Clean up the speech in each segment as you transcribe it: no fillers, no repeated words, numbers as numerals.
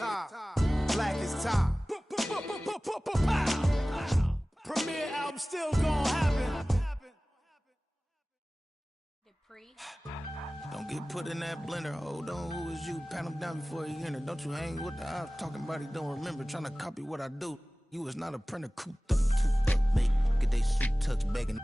Black is time. Premiere album still gonna happen. Don't get put in that blender. Hold on, who is you? Pat him down before he enter. Don't you hang with the ops talking about he don't remember. Trying to copy what I do. You was not a printer. Cooped up, too up, make get they suit tucks begging.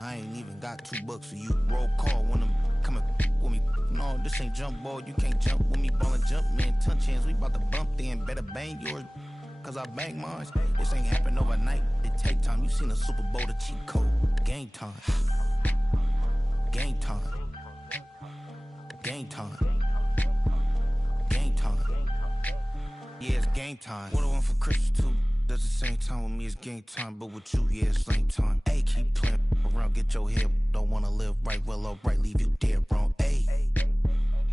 I ain't even got $2 for you. Roll call when I'm coming with me. No, this ain't jump ball. You can't jump with me. Ballin' jump, man. Touch hands. We bout to bump then. Better bang yours. Cause I bang mine. This ain't happen overnight. It take time. You seen a Super Bowl, the cheat code. Game time. Game time. Game time. Game time. Yeah, it's game time. What I want for Christmas too. Does the same time with me, it's game time. But with you, yeah, it's lame time. Hey, keep playing around, get your head. Don't wanna live right, well, alright, leave you dead wrong. Hey,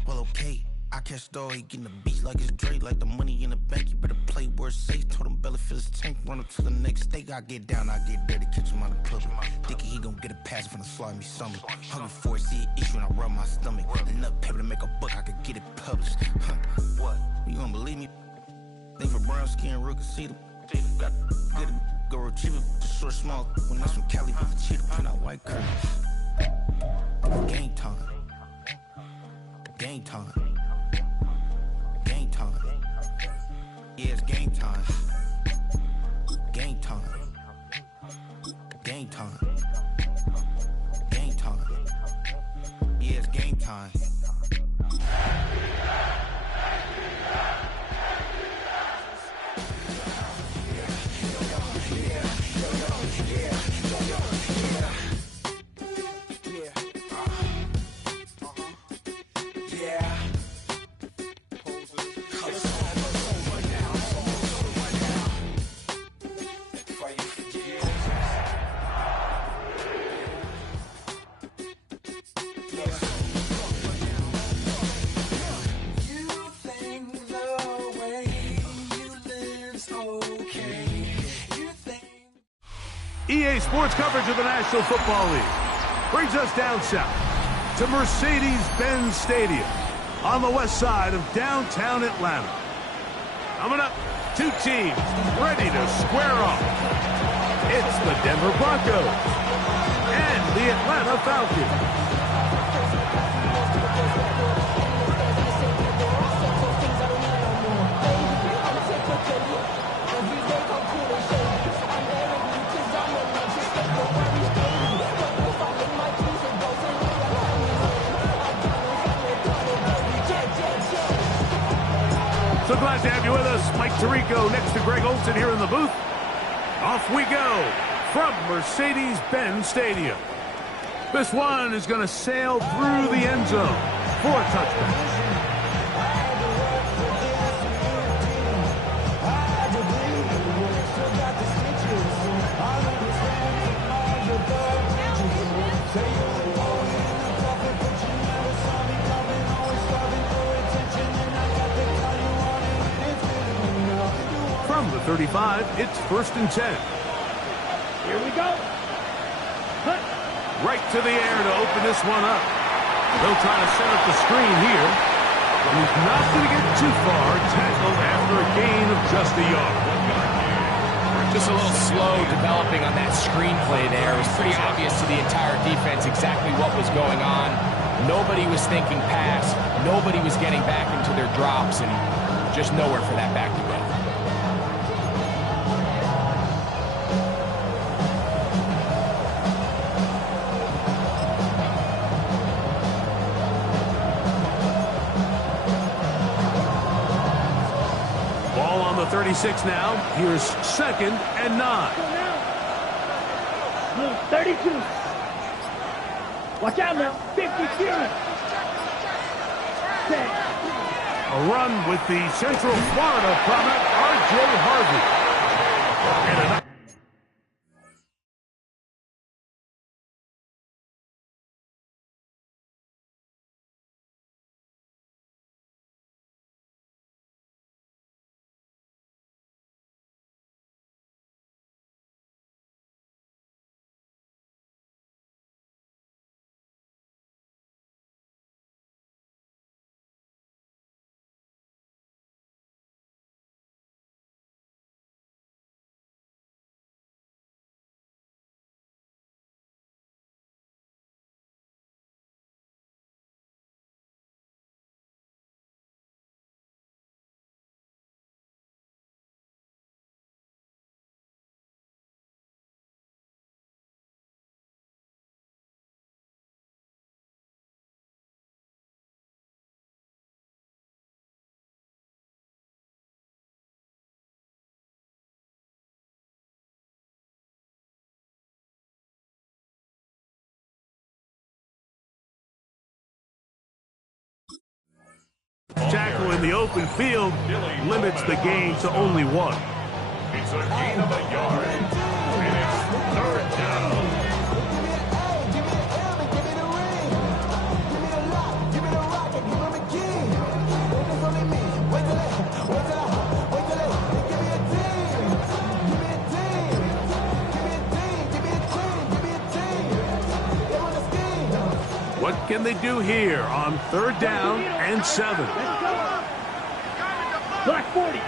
well, okay. I catch the dog, he getting the beats like it's Dre, like the money in the bank. You better play where it's safe. Told him Bella fill his tank, run up to the next steak. I get down, I get dirty, catch him on the club. Thinking he gon' get a pass from the slimy summer. Hungry for it, see an issue and I rub my stomach. Enough paper to make a book, I could get it published. What? You don't believe me? Think for brown skin, real can see them. Got get it, go retrieve it, the short small. When that's from Cali, but the cheetah print out white curtains. Game time. Game time. Game time. Yeah, it's game time. Game time. Game time. Game time. Yeah, it's game time. EA Sports coverage of the National Football League brings us down south to Mercedes-Benz Stadium on the west side of downtown Atlanta. Coming up, two teams ready to square off. It's the Denver Broncos and the Atlanta Falcons. So glad to have you with us. Mike Tirico next to Greg Olson here in the booth. Off we go from Mercedes-Benz Stadium. This one is going to sail through the end zone for a touchdown. From the 35, it's 1st and 10. Here we go. Cut. Right to the air to open this one up. They'll try to set up the screen here. But he's not going to get too far. Tackled after a gain of just a yard. Just a little slow developing on that screenplay there. It was pretty obvious to the entire defense exactly what was going on. Nobody was thinking pass. Nobody was getting back into their drops, and just nowhere for that back to go. Ball on the 36 now. Here's 2nd and 9. 32. Watch out now. 50 series. A run with the Central Florida product, R.J. Harvey. And a tackle in the open field limits the gain to only one. It's a gain of a yard, and it's third down. What can they do here on third down and 7? Black 40.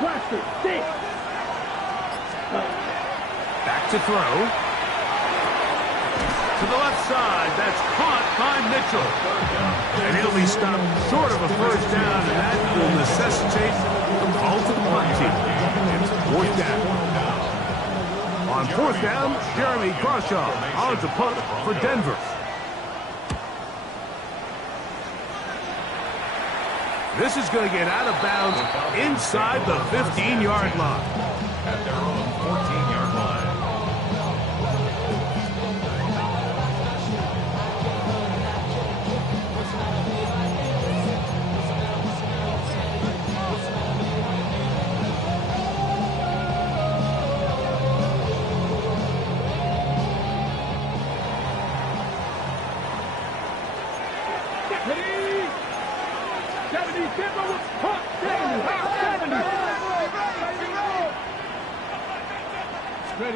Blaster, 6. Back to throw. To the left side. That's caught by Mitchell. And he'll be stopped short of a first down, and that will necessitate the call to the punt team. It's fourth down. On fourth down, Jeremy Crawshaw on to punt for Denver. This is going to get out of bounds inside the 15-yard line. At their own 14-yard line. He's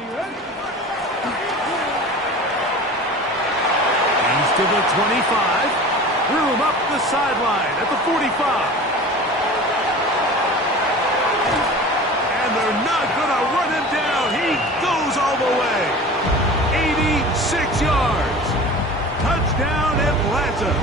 to the 25. Room up the sideline at the 45. And they're not going to run him down. He goes all the way. 86 yards. Touchdown, Atlanta.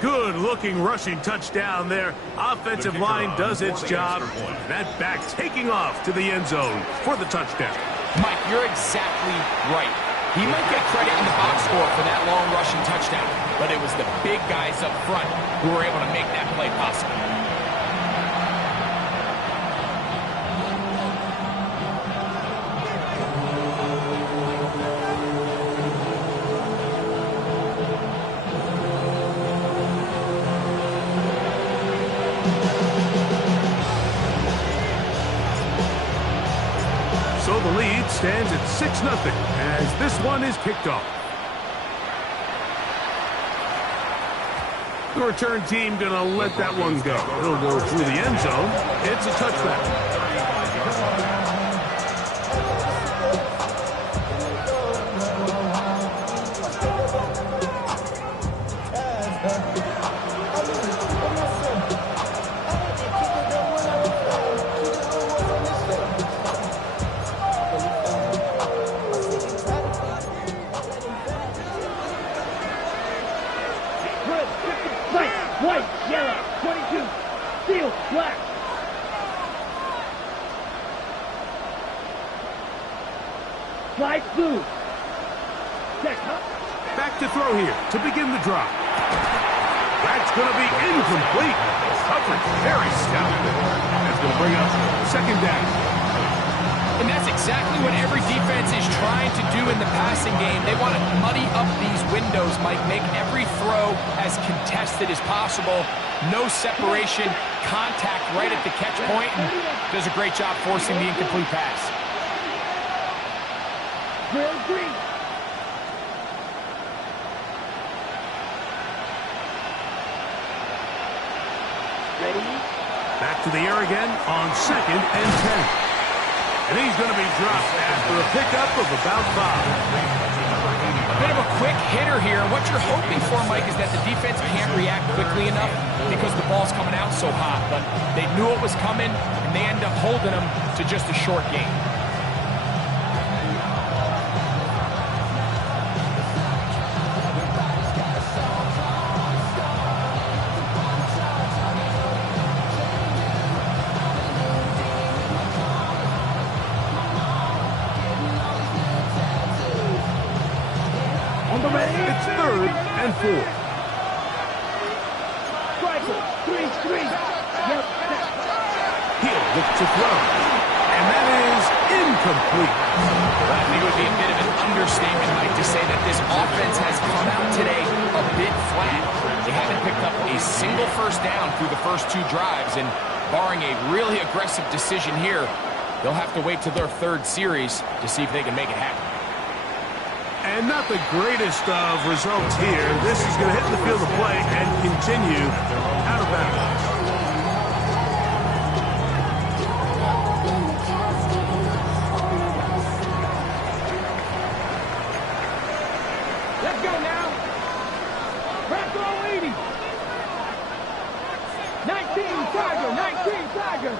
Good-looking rushing touchdown there. Offensive line does its job. That back taking off to the end zone for the touchdown. Mike, you're exactly right. He might get credit in the box score for that long rushing touchdown, but it was the big guys up front who were able to make that play possible. So the lead stands at 6-0 as this one is kicked off. The return team going to let that one go. It'll go through the end zone. It's a touchback. White, yellow, 22, steel, black. Fly blue. Check, huh? Back to throw here to begin the drop. That's going to be incomplete. Coverage very stout. That's going to bring up second down. And that's exactly what every defense is trying to do in the passing game. They want to muddy up these windows, Mike, make every throw as contested as possible. No separation, contact right at the catch point, and does a great job forcing the incomplete pass. Green. Ready? Back to the air again on 2nd and 10. And he's going to be dropped after a pickup of about 5. A bit of a quick hitter here. What you're hoping for, Mike, is that the defense can't react quickly enough because the ball's coming out so hot. But they knew it was coming, and they end up holding them to just a short gain. It's 3rd and 4. Striker, 3-3. Yep, set. He'll look to throw. And that is incomplete. Well, I think it would be a bit of an understatement, Mike, to say that this offense has come out today a bit flat. They haven't picked up a single first down through the first 2 drives, and barring a really aggressive decision here, they'll have to wait to their 3rd series to see if they can make it happen. And not the greatest of results here. This is going to hit the field of play and continue out of bounds. Let's go now. Bronco 80. 19 Tiger, 19 Tiger.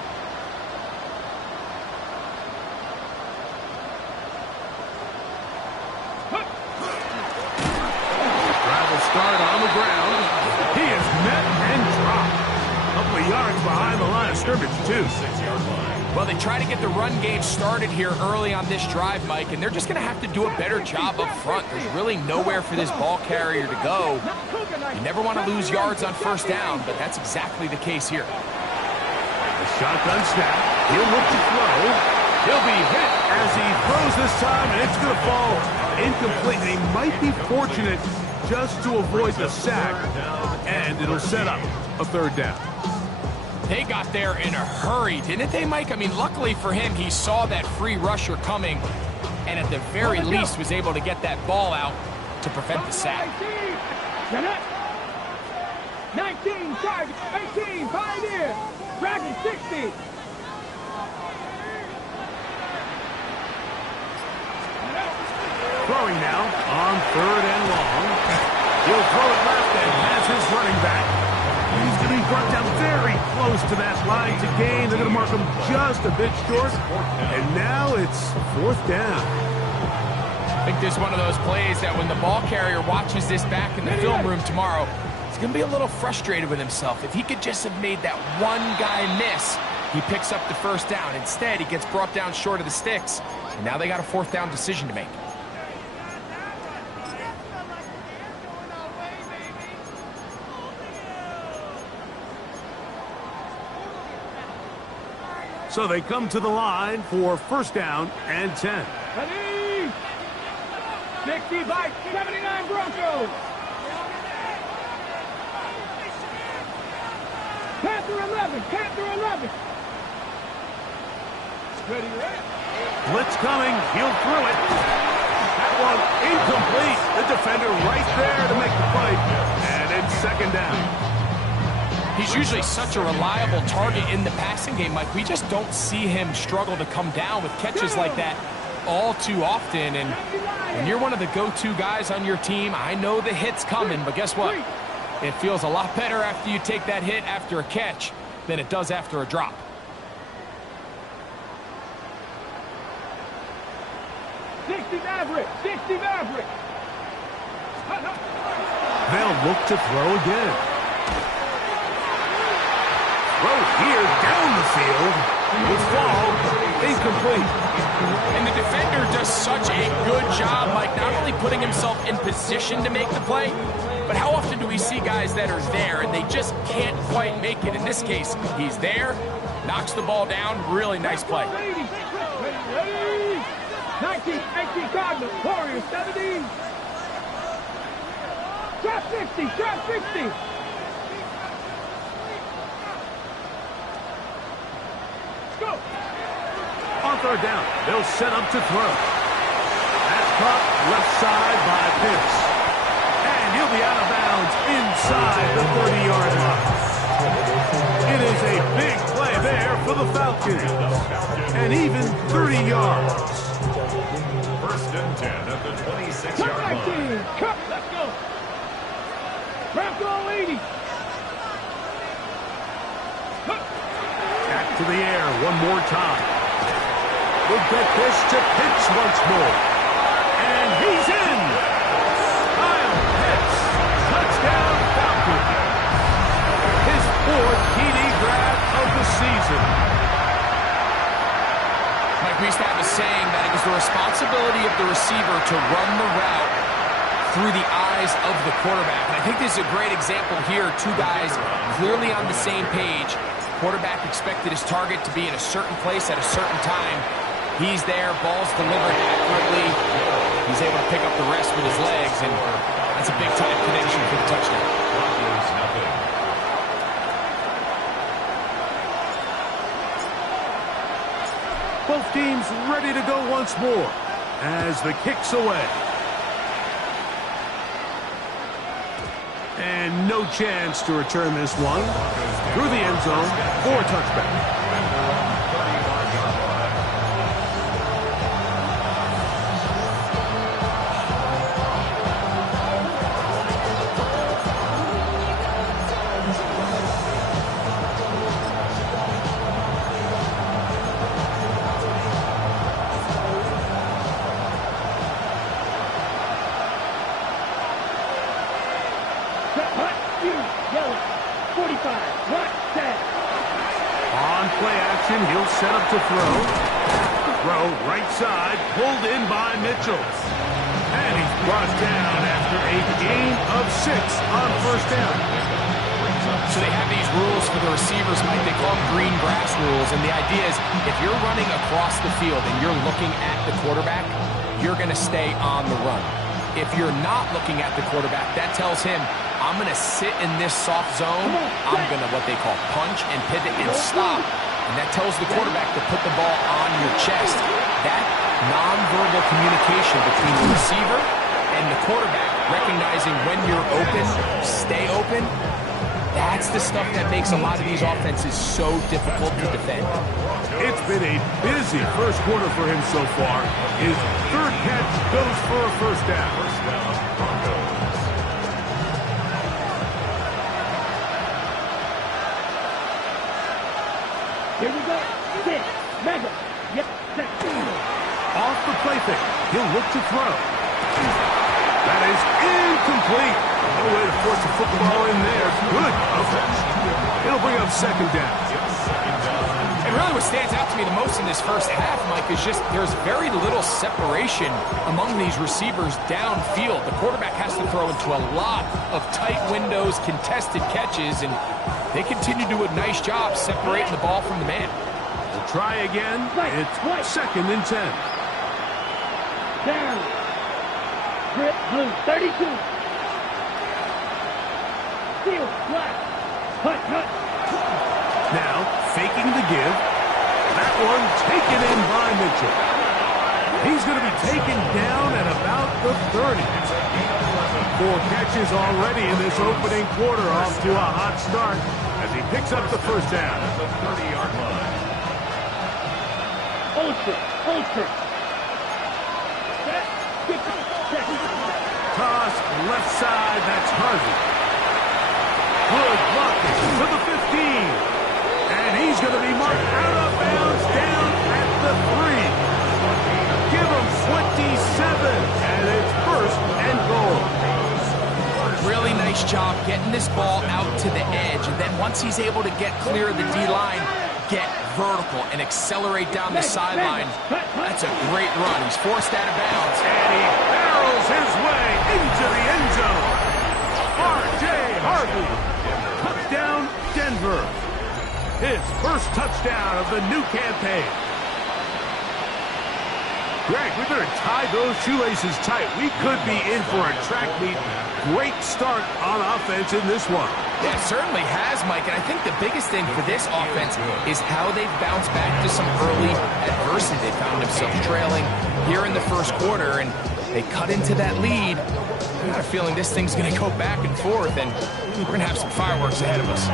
Start on the ground. He is met and dropped. A couple of yards behind the line of scrimmage, too. 6-yard line. Well, they try to get the run game started here early on this drive, Mike, and they're just going to have to do a better job up front. There's really nowhere for this ball carrier to go. You never want to lose yards on first down, but that's exactly the case here. A shotgun snap. He'll look to throw. He'll be hit as he throws this time, and it's going to fall incomplete. And he might be fortunate just to avoid the sack, and it'll set up a 3rd down. They got there in a hurry, didn't they, Mike? I mean, luckily for him, he saw that free rusher coming, and at the very least was able to get that ball out to prevent the sack. 19 Tiger, 18 Pioneer, Dragon 60. Throwing now on 3rd and long. He'll throw it left and has his running back. He's going to be brought down very close to that line to gain. They're going to mark him just a bit short. And now it's 4th down. I think this is one of those plays that when the ball carrier watches this back in the film room tomorrow, he's going to be a little frustrated with himself. If he could just have made that one guy miss, he picks up the first down. Instead, he gets brought down short of the sticks. And now they got a 4th down decision to make. So they come to the line for 1st down and 10. Ready? 60 by 79 Broncos. Panther 11, Panther 11. Ready, ready. Blitz coming. He'll throw it. That one incomplete. The defender right there to make the play. And it's 2nd down. He's usually such a reliable target in the passing game, Mike. We just don't see him struggle to come down with catches like that all too often. And when you're one of the go-to guys on your team, I know the hit's coming, but guess what? It feels a lot better after you take that hit after a catch than it does after a drop. They'll look to throw again. Throw here down the field. Will fall incomplete. And the defender does such a good job, Mike, not only putting himself in position to make the play, but how often do we see guys that are there and they just can't quite make it? In this case, he's there, knocks the ball down, really nice play. 19 Cardinals, Warriors 70. Drop 60, drop 60. Go. On 3rd down, they'll set up to throw. That's caught left side by Pitts. And he'll be out of bounds inside the 30-yard line. It is a big play there for the Falcons. And even 30 yards. 1st and 10 at the 26-yard line. Cut, let's go. Bronco 80. Back to the air one more time. We'll get this to Pitts once more. And he's in. Kyle Pitts. Touchdown Falcons. His 4th TD grab of the season. Mike, we used to have a saying that it was the responsibility of the receiver to run the route through the eyes of the quarterback. And I think this is a great example here. 2 guys clearly on the same page. Quarterback expected his target to be in a certain place at a certain time. He's there, ball's delivered accurately. He's able to pick up the rest with his legs, and that's a big-time connection for the touchdown. Both teams ready to go once more as the kick's away. And no chance to return this one through the end zone for a touchback. He'll set up to throw. Throw right side, pulled in by Mitchell. And he's brought down after a gain of 6 on first down. So they have these rules for the receivers, Mike. They call them green grass rules. And the idea is if you're running across the field and you're looking at the quarterback, you're going to stay on the run. If you're not looking at the quarterback, that tells him, I'm going to sit in this soft zone. I'm going to what they call punch and pivot and stop. And that tells the quarterback to put the ball on your chest. That nonverbal communication between the receiver and the quarterback, recognizing when you're open, stay open, that's the stuff that makes a lot of these offenses so difficult to defend. It's been a busy first quarter for him so far. His third catch goes for a first down. Here we go. Six. Mega. Yep. Off the play fake. He'll look to throw. That is incomplete. No way to force a football in there. Good coverage. It'll bring up second down. And really what stands out to me the most in this first half, Mike, is just there's very little separation among these receivers downfield. The quarterback has to throw into a lot of tight windows, contested catches, and they continue to do a nice job separating the ball from the man. We'll try again. It's second and 10. Down. Grip blue. 32. Seal. Black. Hut. Now, faking the give. That one taken in by Mitchell. He's going to be taken down at about the 30. 4 catches already in this opening quarter, off to a hot start as he picks up the first down. At the 30-yard line. Ultra. Toss left side, that's Harvey. Good blocking to the 15. And he's going to be marked out of bounds down at the 3. Give him 27, and it's first and goal. Really nice job getting this ball out to the edge, and then once he's able to get clear of the D-line, get vertical and accelerate down the sideline. That's a great run. He's forced out of bounds. And he barrels his way into the end zone. R.J. Harvey. Touchdown, Denver. His first touchdown of the new campaign. Greg, we better tie those shoelaces tight. We could be in for a track meet. Great start on offense in this one. Yeah, it certainly has, Mike. And I think the biggest thing for this offense is how they've bounced back to some early adversity. They found themselves trailing here in the first quarter, and they cut into that lead. I got a feeling this thing's going to go back and forth, and we're going to have some fireworks ahead of us.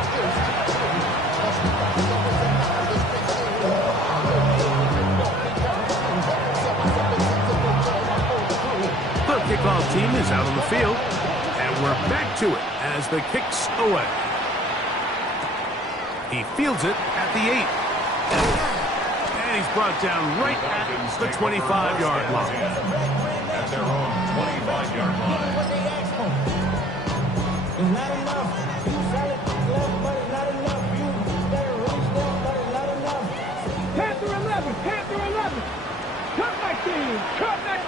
The kickoff team is out on the field, and we're back to it as the kick's away. He fields it at the 8. And he's brought down right at the 25-yard line. At their own 25-yard line. Not enough. You solid left, but not enough. You better release them, but not enough. Panther 11. Cut back team. Cut back.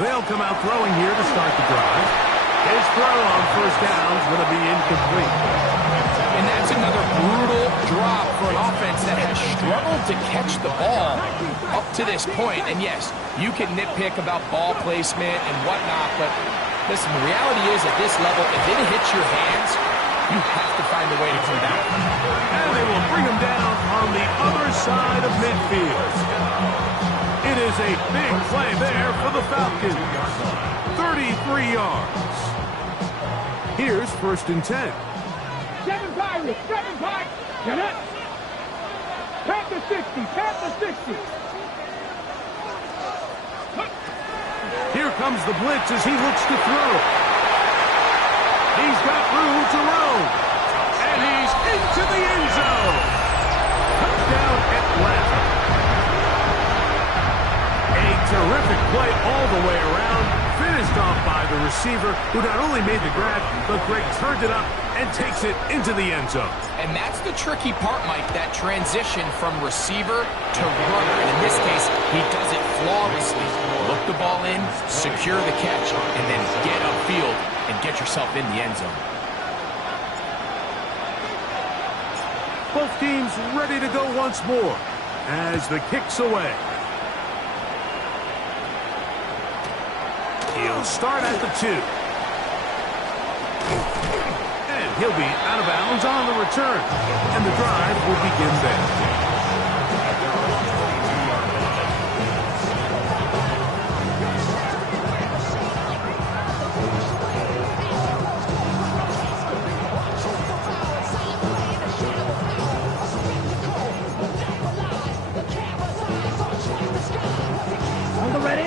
They'll come out throwing here to start the drive. His throw on first down is going to be incomplete. And that's another brutal drop for an offense that has struggled to catch the ball up to this point. And yes, you can nitpick about ball placement and whatnot, but listen, the reality is at this level, if it hits your hands, you have to find a way to come down. And they will bring him down on the other side of midfield. It is a big play there for the Falcons. 33 yards. Here's 1st and 10. 7 Pirates, 7 Pirates. Get up. Panther 60, Panther 60. Here comes the blitz as he looks to throw. He's got room to roam. And he's into the end zone. Touchdown Atlanta. A terrific play all the way around. Finished off by the receiver, who not only made the grab, but Greg turned it up and takes it into the end zone. And that's the tricky part, Mike, that transition from receiver to runner. And in this case, he does it flawlessly. Look the ball in, secure the catch, and then get upfield and get yourself in the end zone. Both teams ready to go once more as the kick's away. He'll start at the 2. And he'll be out of bounds on the return. And the drive will begin there.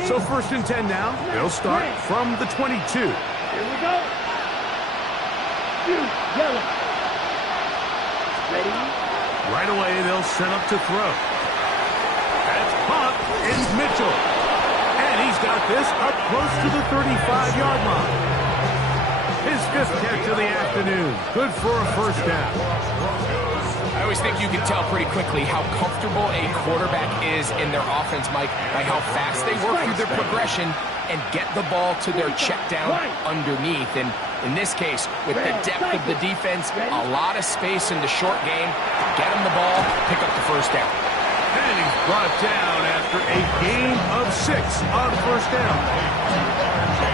So 1st and 10 now. They'll start from the 22. Here we go. Shoot, yellow. Ready? Right away, they'll set up to throw. That's caught. It's Mitchell. And he's got this up close to the 35-yard line. His 5th catch of the afternoon. Good for a 1st down. I always think you can tell pretty quickly how comfortable a quarterback is in their offense, Mike, by how fast they work through their progression and get the ball to their check down underneath. And in this case, with the depth of the defense, a lot of space in the short game, get him the ball, pick up the 1st down. And he's brought down after a gain of 6 on 1st down.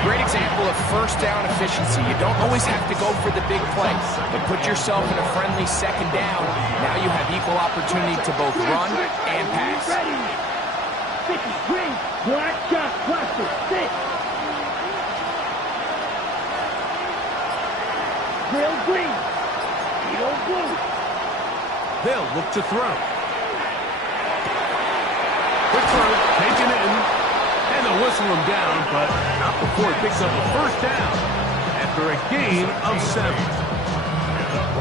Great example of 1st down efficiency. You don't always have to go for the big play, but put yourself in a friendly 2nd down. Now you have equal opportunity to both run and pass. Ready. 50, green, black shot, cluster, 6. Real green. Eagle blue. They'll look to throw. Quick throw, taken in. And they'll whistle him down, but not before he picks up a 1st down after a gain of 7.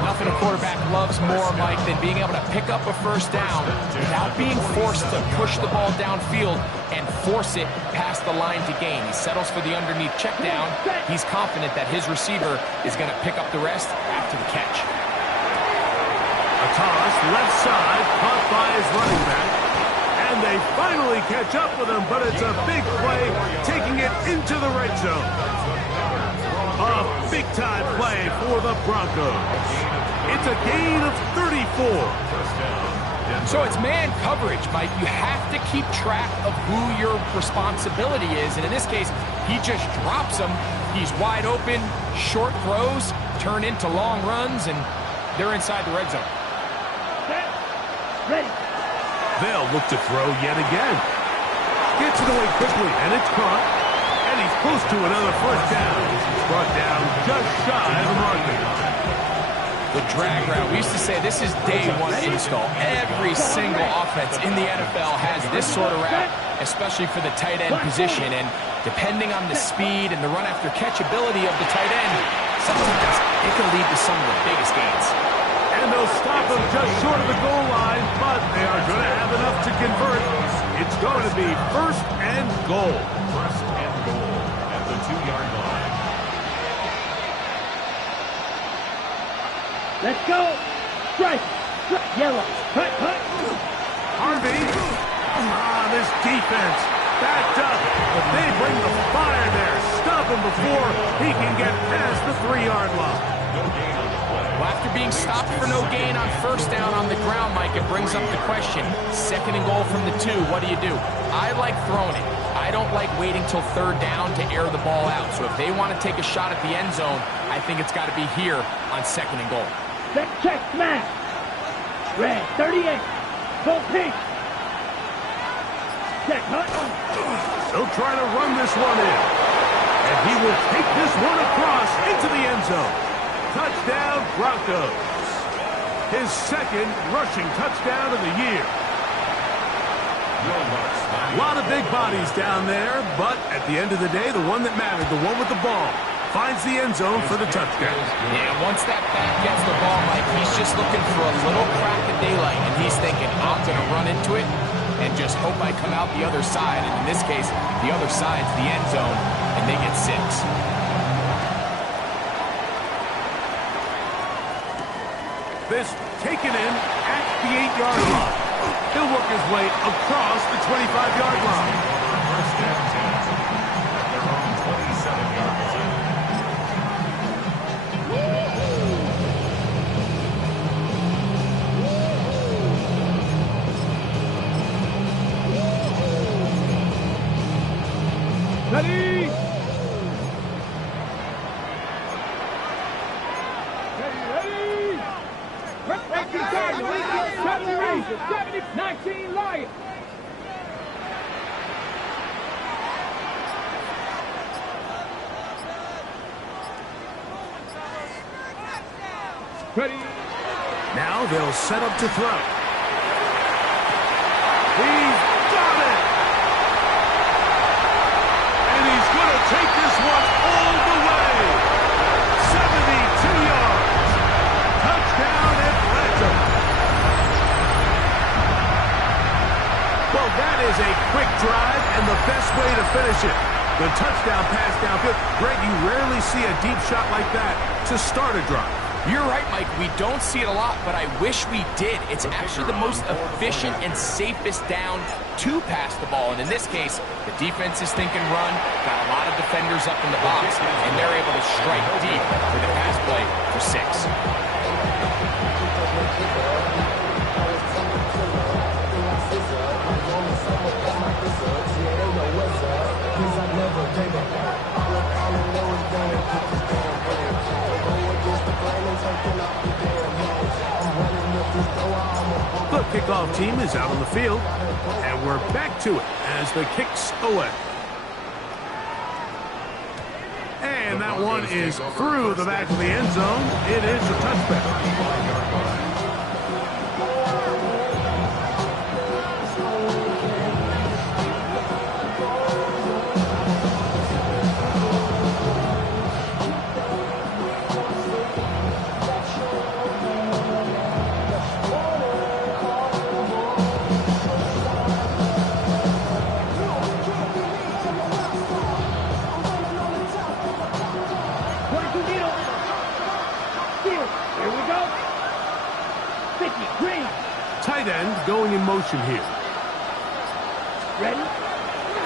Nothing a quarterback loves more, Mike, than being able to pick up a 1st down without being forced to push the ball downfield and force it past the line to gain. He settles for the underneath check down. He's confident that his receiver is going to pick up the rest after the catch. A toss, left side, caught by his running back. And they finally catch up with him, but it's a big play, taking it into the red zone. A big-time play for the Broncos. It's a gain of 34. So it's man coverage, Mike. You have to keep track of who your responsibility is. And in this case, he just drops him. He's wide open, short throws, turn into long runs, and they're inside the red zone. Set. Ready. They'll look to throw yet again. Gets it away quickly, and it's caught. And he's close to another 1st down. He's brought down just shy of the marker. The drag route. We used to say this is day 1 install. Every single offense in the NFL has this sort of route, especially for the tight end position. And depending on the speed and the run after catch ability of the tight end, sometimes it can lead to some of the biggest gains. And they'll stop him just short of the goal line, but they are going to have enough to convert. It's going to be 1st and goal. 1st and goal at the 2-yard line. Let's go. Strike. Yellow. Cut. Harvey. This defense backed up, but they bring the fire there. Stop him before he can get past the 3-yard line. Well, after being stopped for no gain on first down on the ground, Mike, it brings up the question. 2nd and goal from the 2, what do you do? I like throwing it. I don't like waiting till 3rd down to air the ball out. So if they want to take a shot at the end zone, I think it's got to be here on 2nd and goal. Set, check, smash. Red, 38. Full pink. Check, hut. They'll try to run this one in. And he will take this one across into the end zone. Touchdown, Broncos. His 2nd rushing touchdown of the year. A lot of big bodies down there, but at the end of the day, the one that mattered, the one with the ball, finds the end zone for the touchdown. Yeah, once that back gets the ball, Mike, he's just looking for a little crack of daylight, and he's thinking, I'm going to run into it and just hope I come out the other side. And in this case, the other side's the end zone, and they get 6. This taken in at the 8-yard line. He'll work his way across the 25-yard line. First down 10. At their own 27-yard line. Ready? Ready? Back to the side. 70, 19 Lions. Ready? Now they'll set up to throw. He's got it! And he's going to take this one all the way. 72 yards. Touchdown, Atlanta. Well, that is a quick drive and the best way to finish it. The touchdown pass downfield. Greg, you rarely see a deep shot like that to start a drive. You're right, Mike. We don't see it a lot, but I wish we did. It's actually the most efficient and safest down to pass the ball. And in this case, the defense is thinking run, got a lot of defenders up in the box, and they're able to strike deep with a pass play for 6. The kickoff team is out on the field, and we're back to it as the kick's away. And that one is through the back of the end zone. It is a touchback. Tight end going in motion here. Ready?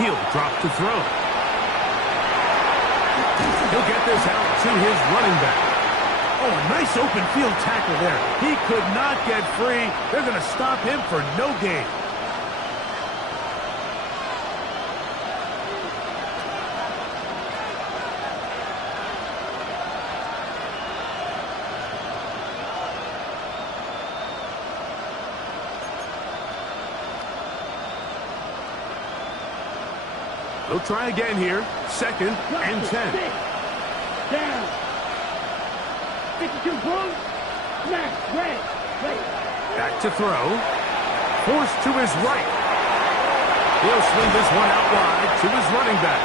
He'll drop to throw. He'll get this out to his running back. Oh, a nice open field tackle there. He could not get free. They're going to stop him for no gain. They'll try again here. 2nd and 10. Down. 52 points. Smash. Red. Back to throw. Forced to his right. He'll swing this one out wide to his running back.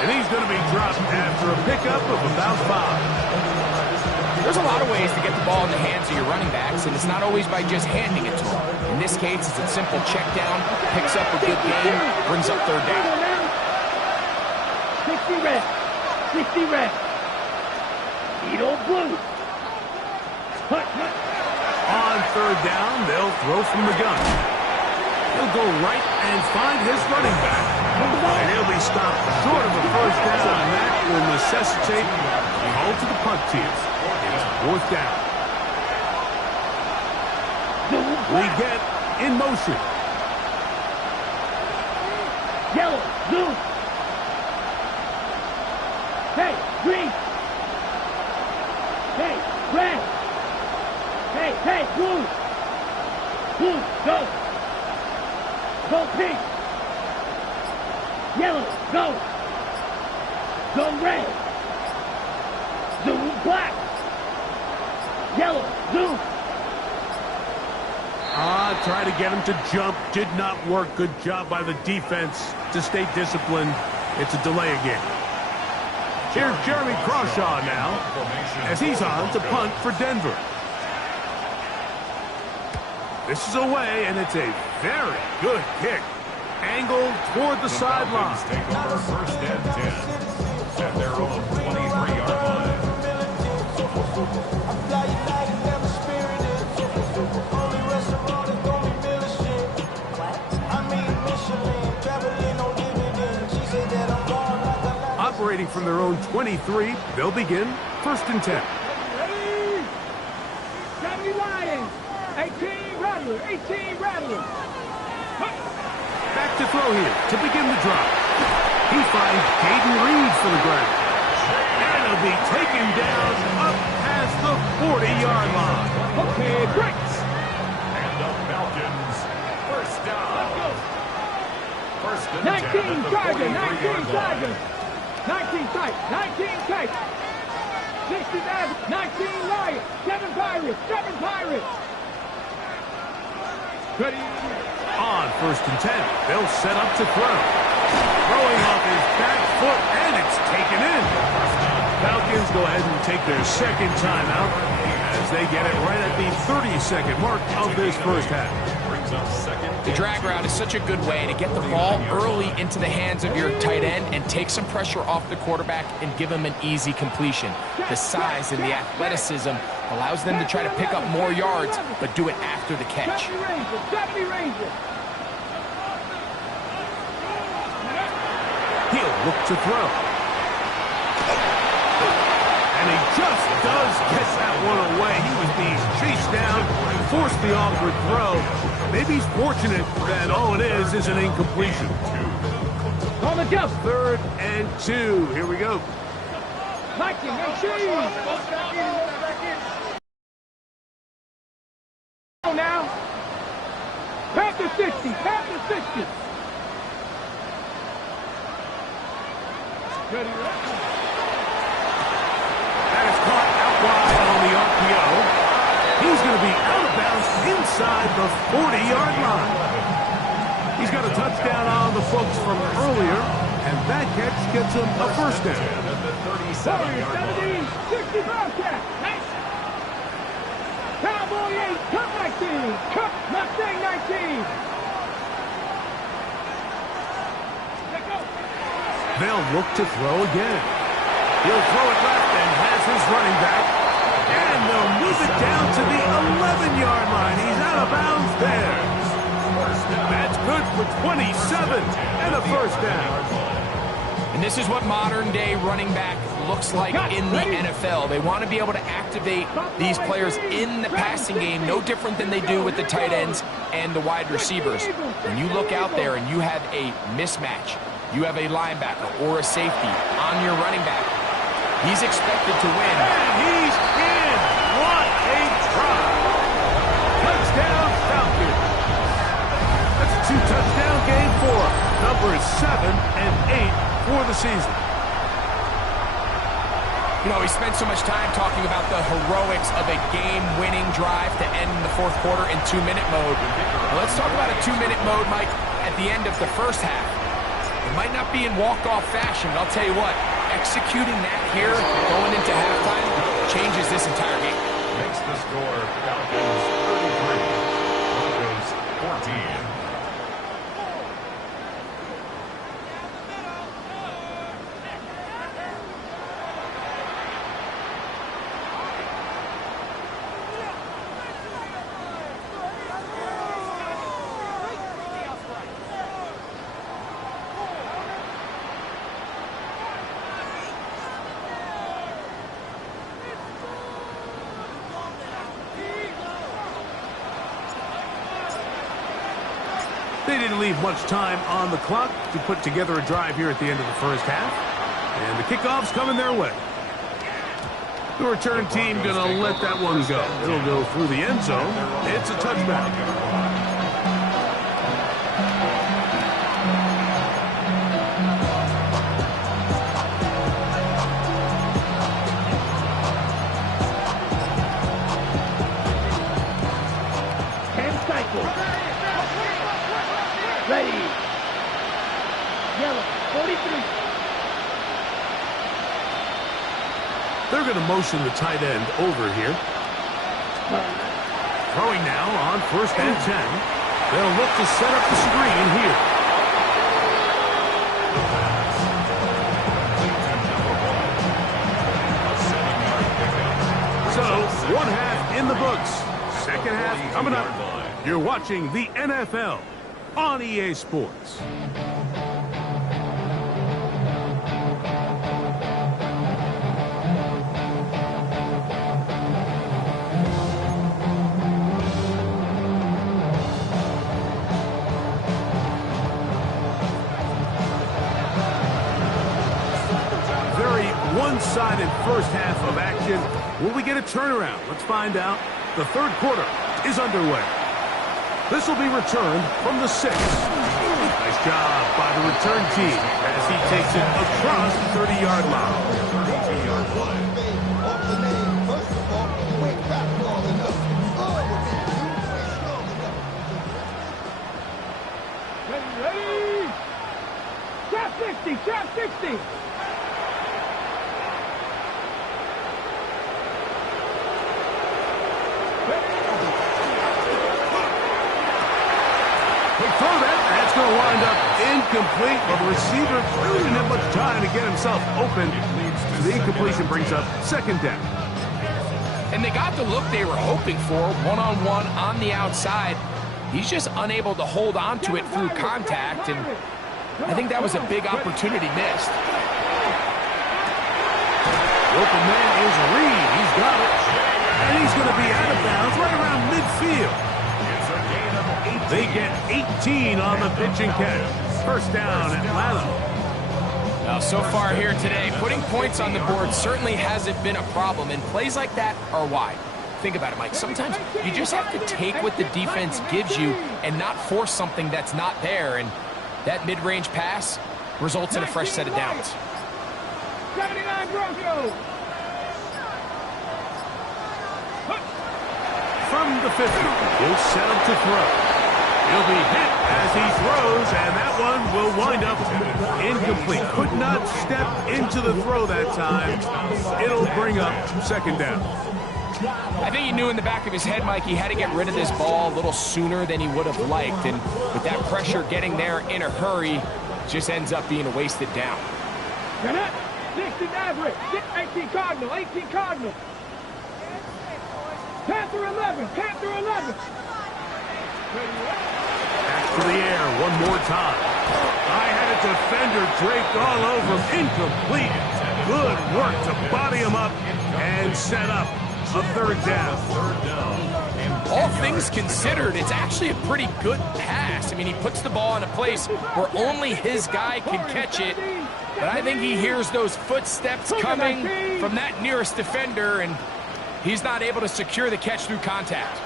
And he's going to be dropped after a pickup of about 5. There's a lot of ways to get the ball in the hands of your running backs, and it's not always by just handing it to them. In this case, it's a simple check down, picks up a good gain, brings up 3rd down. 60 red. 60 red. Needle blue. Hut. On 3rd down, they'll throw from the gun. He'll go right and find his running back. And he'll be stopped short of a 1st down, and that will necessitate a call to the punt team. Fourth down. We get in motion. Yellow, blue. Hey, green. Hey, red. Hey, blue. Blue, go. Go pink. Yellow, go. Go red. Blue, black. Yellow, blue. Try to get him to jump. Did not work. Good job by the defense to stay disciplined. It's a delay again. Here's Jeremy Crawshaw now as he's on to punt for Denver. This is away, and it's a very good kick. Angled toward the sideline. Take over first and 10 at their own 23-yard line. Operating from their own 23, they'll begin first and 10. Ready? 70 Lions. 18 Rattlers. 18 Rattlers. Back to throw here to begin the drive. He finds Caden Reed for the ground. And he'll be taken down up past the 40-yard line. Okay, breaks. And the Falcons, first down. First and 10 at 19 the Chargers. 43-yard 19 line. Chargers. 19 tight. 19 tight. 69. 19 Lions. 7 Pirates. 7 Pirates. Ready? On first and 10, they'll set up to throw. Throwing off his back foot, and it's taken in. Falcons go ahead and take their second timeout as they get it right at the 30-second mark of this first half. The drag route is such a good way to get the ball early into the hands of your tight end and take some pressure off the quarterback and give him an easy completion. The size and the athleticism allows them to try to pick up more yards, but do it after the catch. 70 Rangers. He'll look to throw. And he just does get that one away. He was being chased down, forced the awkward throw. Maybe he's fortunate that all it is an incompletion. On the jump. Third and 2. Here we go. Viking and cheese. Now. Panther 60. Panther 60. Ready. That is caught out wide on the RPO. He's going to be out of bounds inside the 40-yard line. He's got a touchdown on the books from earlier, and that catch gets him a first down. Warriors 70, 60 Bobcat. Nice. Cowboy 8, Cup 19. Cup Mustang 19. Let's go. They'll look to throw again. He'll throw it left and has his running back. And they'll move it down to the 11-yard line. He's out of bounds there. That's good for 27 and a first down. And this is what modern-day running back looks like in the NFL. They want to be able to activate these players in the passing game, no different than they do with the tight ends and the wide receivers. When you look out there and you have a mismatch, you have a linebacker or a safety on your running back, he's expected to win. And he's in. What a try. Touchdown, Falcons. That's a 2-touchdown game for numbers 7 and 8 for the season. You know, we spent so much time talking about the heroics of a game-winning drive to end the fourth quarter in 2-minute mode. Well, let's talk about a 2-minute mode, Mike, at the end of the first half. It might not be in walk-off fashion, but I'll tell you what, executing that here going into halftime changes this entire game. Makes the score Falcons 33, Broncos 14. They didn't leave much time on the clock to put together a drive here at the end of the first half. And the kickoff's coming their way. The return team going to let that one go. It'll go through the end zone. It's a touchback. 10 cycles. Ready. Yellow, 43. They're going to motion the tight end over here. Throwing now on 1st and 10. They'll look to set up the screen here. So, one half in the books. Second half coming up. You're watching the NFL on EA Sports. One-sided first half of action. Will we get a turnaround? Let's find out. The third quarter is underway. This will be returned from the 6. Nice job by the return team as he takes it across the 30-yard line. Ready? Trap 60, trap 60. Throw that. That's going to wind up incomplete. But the receiver really didn't have much time to get himself open. The incompletion brings up 2nd down. And they got the look they were hoping for, one-on-one on the outside. He's just unable to hold on to it through contact, and I think that was a big opportunity missed. The open man is Reed. He's got it. And he's going to be out of bounds right around midfield. They get 18 on the pitch and catch. 1st down, Atlanta. Now, so far here today, putting points on the board certainly hasn't been a problem, and plays like that are why. Think about it, Mike. Sometimes you just have to take what the defense gives you and not force something that's not there, and that mid-range pass results in a fresh set of downs. 79 Broncos. From the 50, he'll set up to throw. He'll be hit as he throws, and that one will wind up incomplete. Could not step into the throw that time. It'll bring up 2nd down. I think he knew in the back of his head, Mike, he had to get rid of this ball a little sooner than he would have liked. And with that pressure getting there in a hurry, it just ends up being a wasted down. 60 average. 18 Cardinal. 18 Cardinal. Panther 11. Panther 11. Back to the air one more time. I had a defender draped all over him. Incomplete. Good work to body him up and set up a 3rd down. All things considered, it's actually a pretty good pass. I mean, he puts the ball in a place where only his guy can catch it. But I think he hears those footsteps coming from that nearest defender, and he's not able to secure the catch through contact.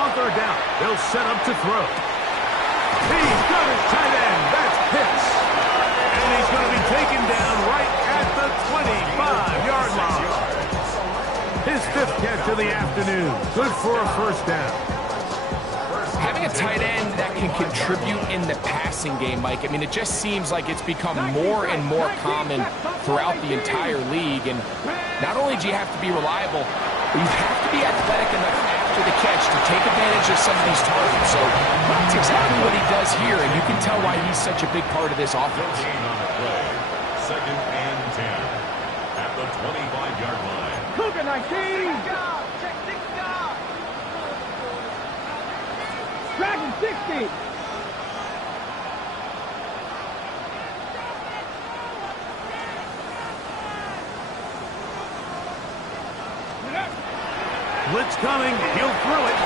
On 3rd down, they'll set up to throw. He's got his tight end. That's Pitts. And he's going to be taken down right at the 25-yard line. His 5th catch of the afternoon. Good for a 1st down. Having a tight end that can contribute in the passing game, Mike, I mean, it just seems like it's become more and more common throughout the entire league. And not only do you have to be reliable, but you have to be athletic enough after the catch to take advantage of some of these targets. So that's exactly what he does here, and you can tell why he's such a big part of this offense. 2nd and 10 at the 25-yard line. Cougar 19. Dragon 60. Blitz coming. He'll throw it.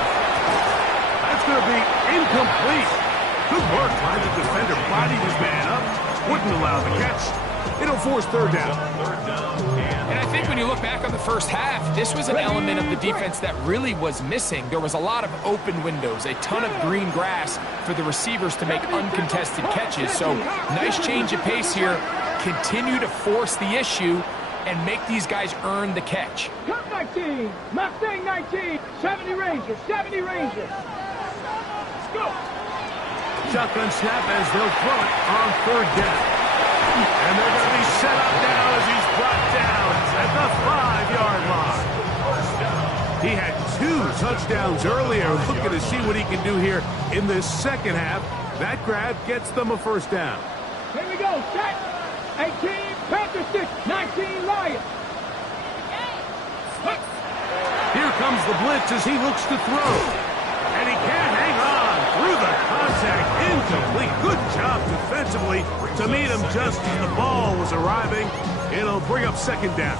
That's going to be incomplete. Good work trying to defender body his man up. Wouldn't allow the catch. It'll force third down. And I think when you look back on the first half, this was an element of the defense that really was missing. There was a lot of open windows, a ton of green grass for the receivers to make uncontested catches. So nice change of pace here. Continue to force the issue and make these guys earn the catch. Cut 19, Mustang 19, 70 Ranger, 70 Ranger. Let's go. Shotgun snap as they'll throw it on third down. And they're going to be set up now as he's brought down at the 5-yard line. He had 2 touchdowns earlier. Looking to see what he can do here in this second half. That grab gets them a first down. Here we go, set. 18, Panther 6, 19, Lions. Here comes the blitz as he looks to throw. And he can't hang on through the contact. Incomplete. Good job defensively to meet him just as the ball was arriving. It'll bring up second down.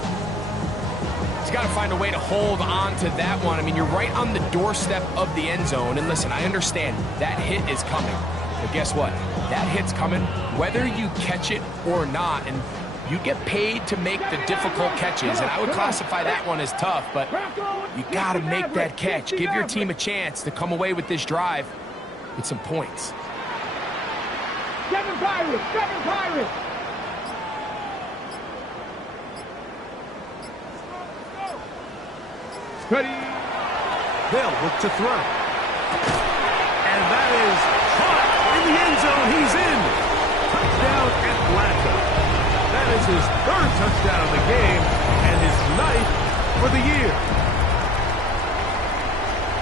He's got to find a way to hold on to that one. I mean, you're right on the doorstep of the end zone. And listen, I understand that hit is coming. But guess what? That hit's coming whether you catch it or not. And you get paid to make the difficult catches. And I would classify that one as tough. But you got to make that catch. Give your team a chance to come away with this drive with some points. 7 Pirates, 7 Pirates. Ready. They'll look to throw. And that is caught in the end zone. He's in. Touchdown, Atlanta. That is his 3rd touchdown of the game and his 9th for the year.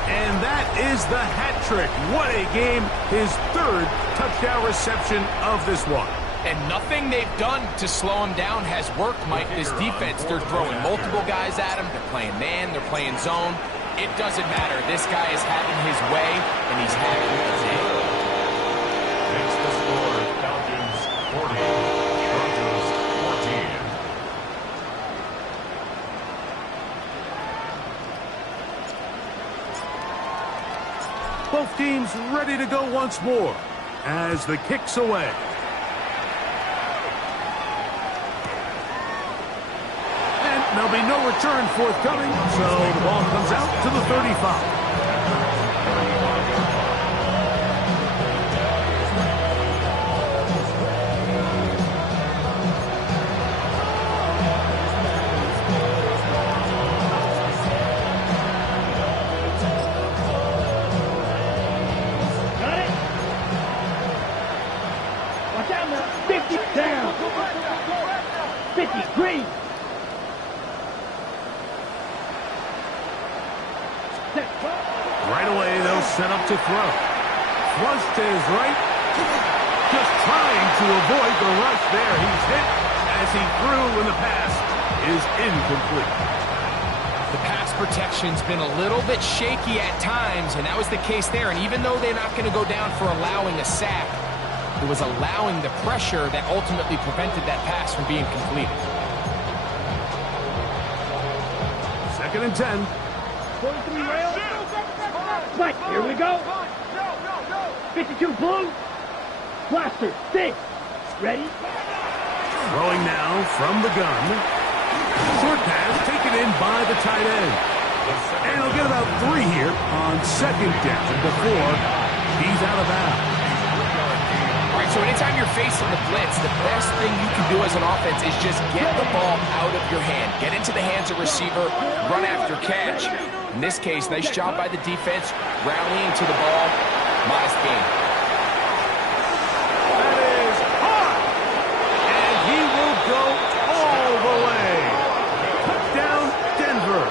And that is the hat trick. What a game. His 3rd touchdown reception of this one. And nothing they've done to slow him down has worked, Mike. This defense, they're throwing multiple guys at him. They're playing man, they're playing zone. It doesn't matter. This guy is having his way, and he's having his day. It's the score. Falcons 40, Chargers 14. Both teams ready to go once more as the kick's away. And there'll be no return forthcoming, so the ball comes out to the 35. Green. Right away, they'll set up to throw. Flush to his right. Just trying to avoid the rush there. He's hit as he threw when the pass is incomplete. The pass protection's been a little bit shaky at times, and that was the case there. And even though they're not going to go down for allowing a sack, it was allowing the pressure that ultimately prevented that pass from being completed. 2nd and 10. 43 rail. Right, here we go. 52 blue. Blaster, 6. Ready? Throwing now from the gun. Short pass taken in by the tight end. And he'll get about 3 here on 2nd down before he's out of bounds. All right, so anytime you're facing the blitz, the best thing you can do as an offense is just get the ball out of your hand. Get into the hands of receiver, run after catch. In this case, nice job by the defense, rallying to the ball. Modest gain. That is hard. And he will go all the way. Touchdown, Denver.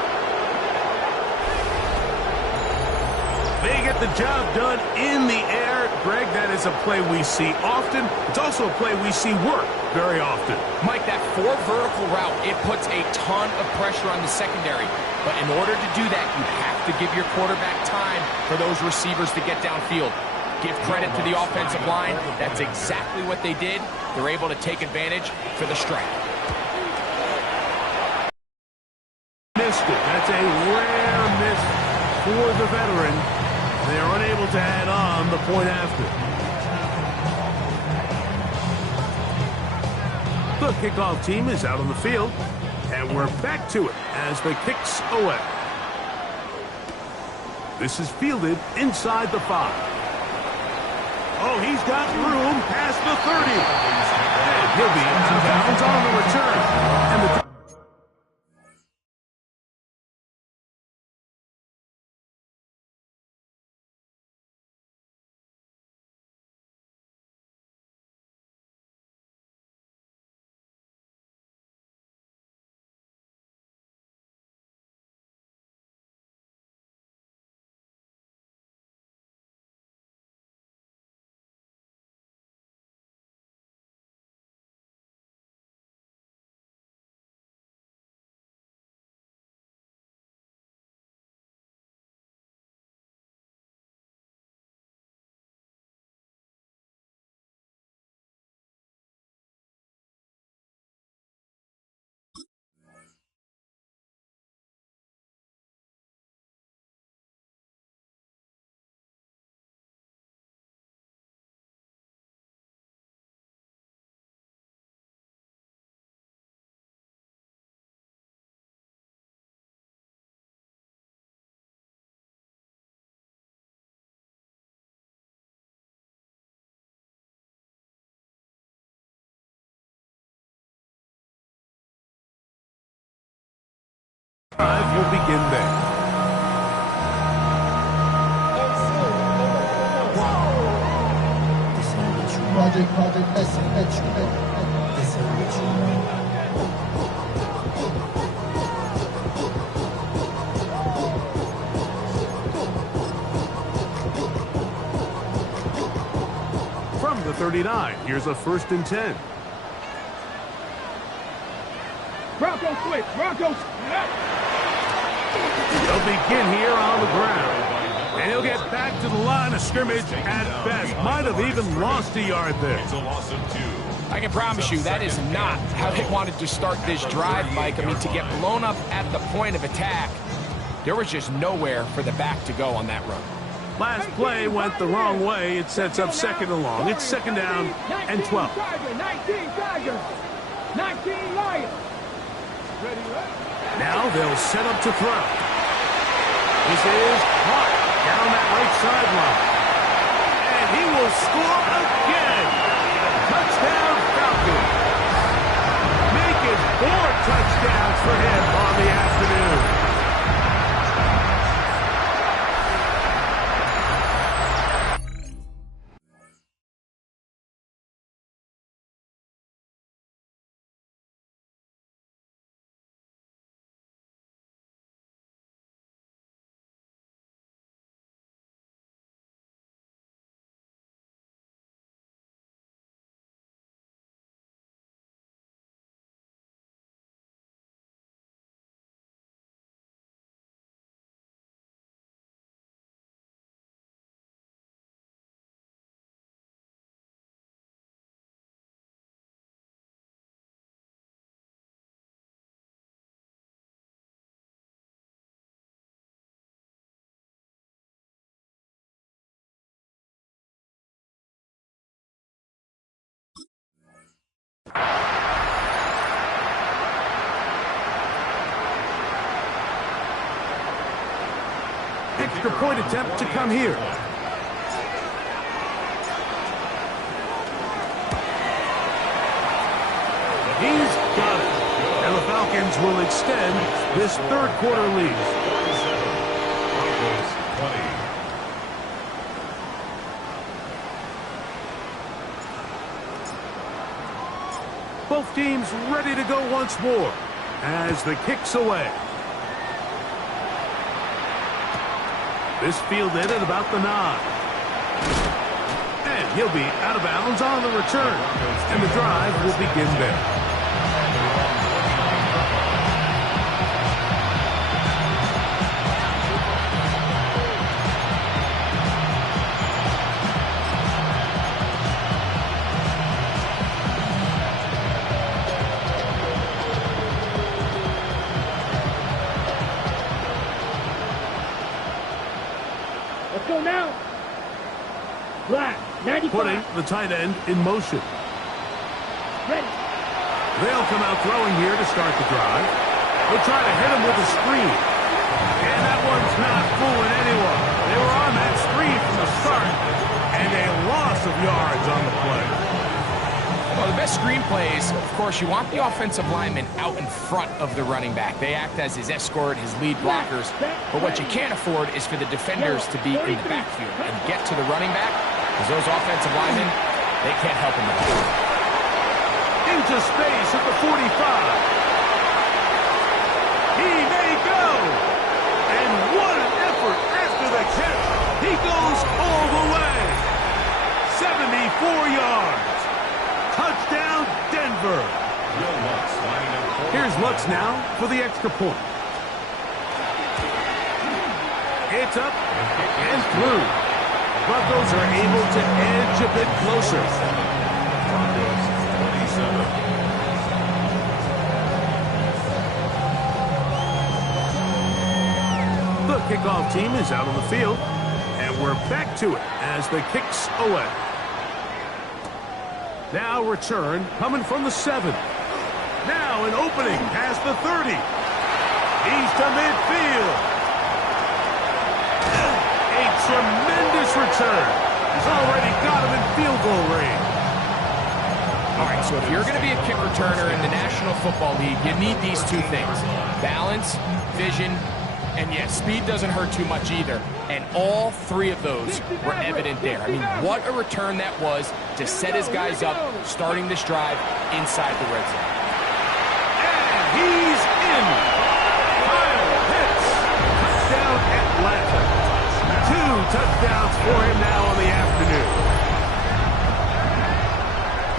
They get the job done in the air. Greg, that is a play we see often. It's also a play we see work very often. Mike, that 4 vertical route, it puts a ton of pressure on the secondary. But in order to do that, you have to give your quarterback time for those receivers to get downfield. Give credit to the offensive line. That's exactly what they did. They're able to take advantage for the strike. Missed it. That's a rare miss for the veteran. They are unable to add on the point after. The kickoff team is out on the field, and we're back to it as the kick's away. This is fielded inside the 5. Oh, he's got room past the 30. And he'll be out of bounds on the return. And the drive will begin there. Project, From the 39, here's a 1st and 10. Bronco switch. Bronco. They'll begin here on the ground. And he'll get back to the line of scrimmage at best. Might have even lost a yard there. It's a loss of 2. I can promise you that is not how they wanted to start this drive, Mike. I mean, to get blown up at the point of attack, there was just nowhere for the back to go on that run. Last play went the wrong way. It sets up 2nd and long. It's 2nd down and 12. 19 Tigers. 19 Lions. Now they'll set up to throw. This is caught down that right sideline. And he will score again. Touchdown Falcons. Make it 4 touchdowns for him on the afternoon. Extra point attempt to come here. He's got it. And the Falcons will extend this 3rd quarter lead. 20. Both teams ready to go once more as the kick's away. This fielded at about the 9. And he'll be out of bounds on the return. And the drive will begin there. go now. Black, 95. Putting the tight end in motion. Ready. They'll come out throwing here to start the drive. They'll try to hit him with a screen. And that one's not fooling anyone. They were on that screen from the start, and a loss of yards on the play. Well, the best screen plays, of course, you want the offensive lineman out in front of the running back. They act as his escort, his lead blockers. But what you can't afford is for the defenders to be in the backfield and get to the running back, because those offensive linemen, they can't help him at all. Into space at the 45. He may go. And what an effort after the catch. He goes all the way. 74 yards. Touchdown, Denver. Here's Lutz now for the extra point. It's up and through. Broncos are able to edge a bit closer. Broncos 27. The kickoff team is out on the field, and we're back to it as the kick's away. Now return coming from the 7. Now an opening past the 30. He's to midfield. A tremendous return. He's already got him in field goal range. All right, so if you're going to be a kick returner in the National Football League, you need these two things: balance, vision, and yes, speed doesn't hurt too much either. And all three of those were evident there. I mean, what a return that was to set his guys up, starting this drive inside the red zone. And he's in. Kyle Pitts. Touchdown Atlanta. 2 touchdowns for him now on the afternoon.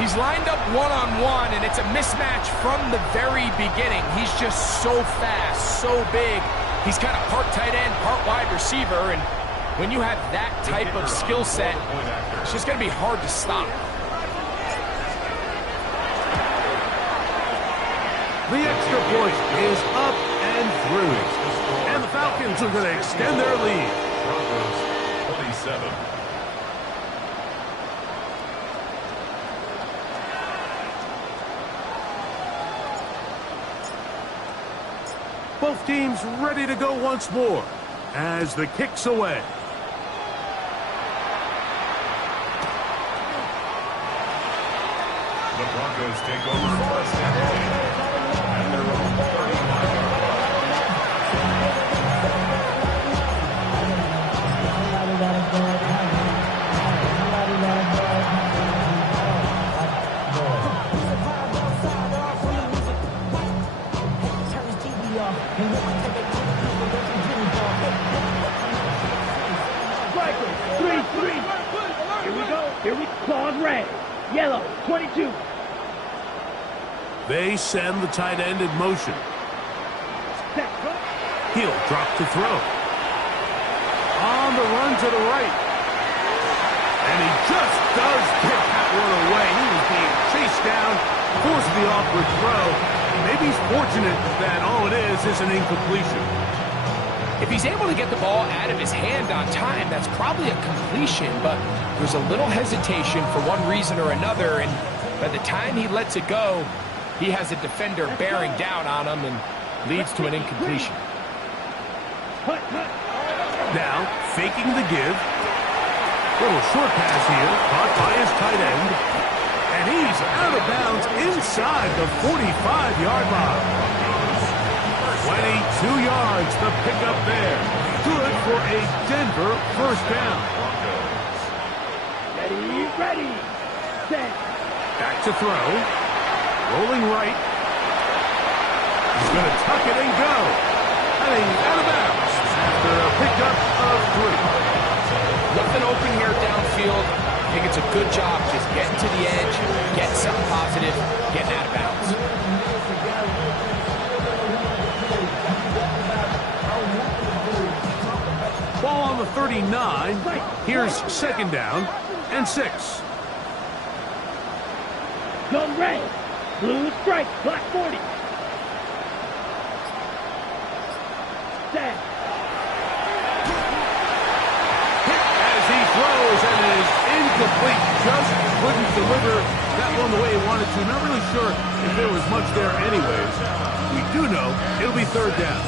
He's lined up one-on-one, and it's a mismatch from the very beginning. He's just so fast, so big. He's kind of part tight end, part wide receiver, and when you have that type of skill set, it's just going to be hard to stop. The extra point is up and through. And the Falcons are going to extend their lead. Broncos 27. Both teams ready to go once more as the kick's away. The Broncos take over first and 10 at their own 35-yard Here we claws red. Yellow, 22. They send the tight end in motion. He'll drop to throw. On the run to the right. And he just does pick that one away. He was being chased down, forced the awkward throw. Maybe he's fortunate that all it is an incompletion. If he's able to get the ball out of his hand on time, that's probably a completion, but there's a little hesitation for one reason or another, and by the time he lets it go, he has a defender bearing down on him and leads to an incompletion. Now, faking the give. Little short pass here, caught by his tight end. And he's out of bounds inside the 45-yard line. 22 yards, the pickup there. Good for a Denver first down. Ready, set. Back to throw. Rolling right. He's going to tuck it and go. Heading out of bounds after a pickup of 3. Nothing open here downfield. I think it's a good job just getting to the edge, getting something positive, getting out of bounds. Ball on the 39. Here's second down and 6. Gun red. Blue strike. Black 40. Set. Hit deliver that one the way he wanted to. Not really sure if there was much there anyways. We do know it'll be third down.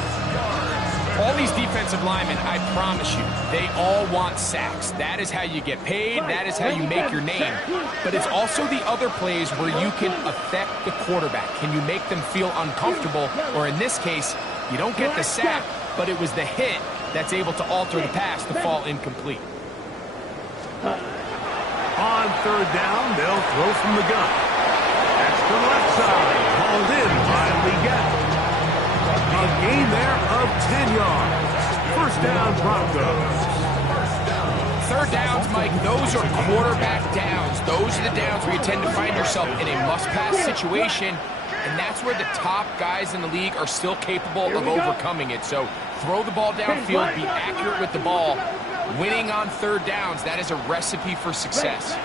All these defensive linemen, I promise you, they all want sacks. That is how you get paid. That is how you make your name. But it's also the other plays where you can affect the quarterback. Can you make them feel uncomfortable? Or in this case, you don't get the sack, but it was the hit that's able to alter the pass to fall incomplete. On third down, they'll throw from the gun. That's to the left side. Hauled in by Lee Gaffney. A gain there of 10 yards. First down, Broncos. Third downs, Mike, those are quarterback downs. Those are the downs where you tend to find yourself in a must-pass situation, and that's where the top guys in the league are still capable of overcoming it. So throw the ball downfield, be accurate with the ball. Winning on third downs, that is a recipe for success.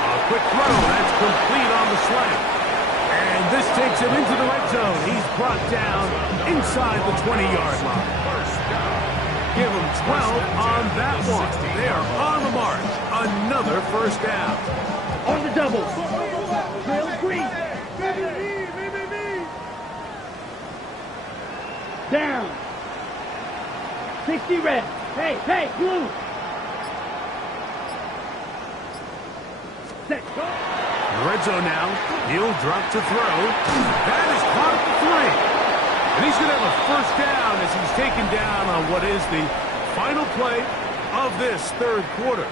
A quick throw, that's complete on the slant. And this takes him into the red zone. He's brought down inside the 20-yard line. Give him 12 on that one. They are on the march. Another first down. On the double. Drill green. Down. 60 red. Hey, blue. Set, go. In the red zone now. He'll drop to throw. That is caught at the 3. And he's going to have a first down as he's taken down on what is the final play of this third quarter.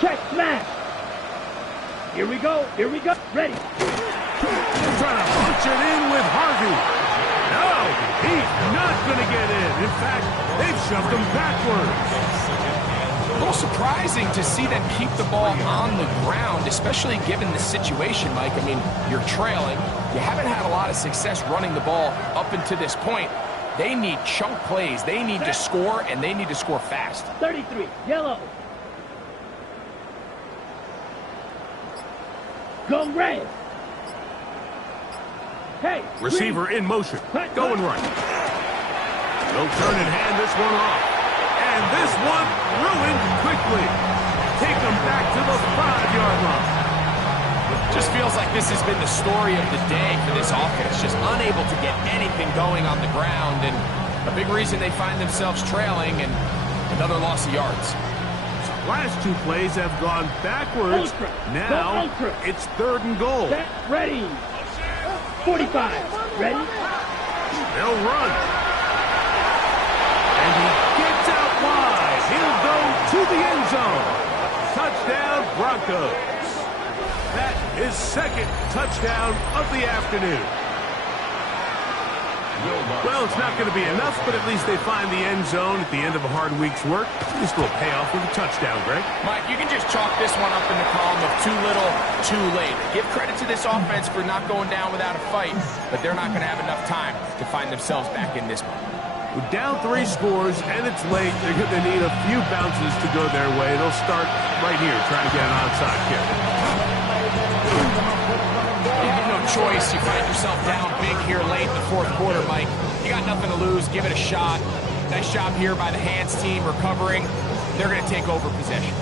Check smash. Here we go. Ready. Trying to punch it in with Harvey. No, he's not going to get in. In fact, they've shoved him backwards. A little surprising to see them keep the ball on the ground, especially given the situation, Mike. I mean, you're trailing. You haven't had a lot of success running the ball up until this point. They need chunk plays. They need to score, and they need to score fast. 33, yellow. Go red. Hey. Receiver in motion. Going right. They'll turn and hand this one off. And this one ruined quickly. Take them back to the 5-yard line. Just feels like this has been the story of the day for this offense. Just unable to get anything going on the ground. And a big reason they find themselves trailing and another loss of yards. Last two plays have gone backwards. Now it's third and goal. Set, ready. 45. Ready. They'll run. And he gets out wide. He'll go to the end zone. Touchdown, Broncos. That is second touchdown of the afternoon. Well, it's not going to be enough, but at least they find the end zone at the end of a hard week's work. Just a little payoff with a touchdown, Greg. Mike, you can just chalk this one up in the column of too little, too late. Give credit to this offense for not going down without a fight, but they're not going to have enough time to find themselves back in this one. With down 3 scores and it's late, they're going to need a few bounces to go their way. They'll start right here trying to get an onside kick. You have no choice. You find yourself down big here late in the fourth quarter, Mike. You got nothing to lose. Give it a shot. Nice job here by the hands team recovering. They're going to take over possession.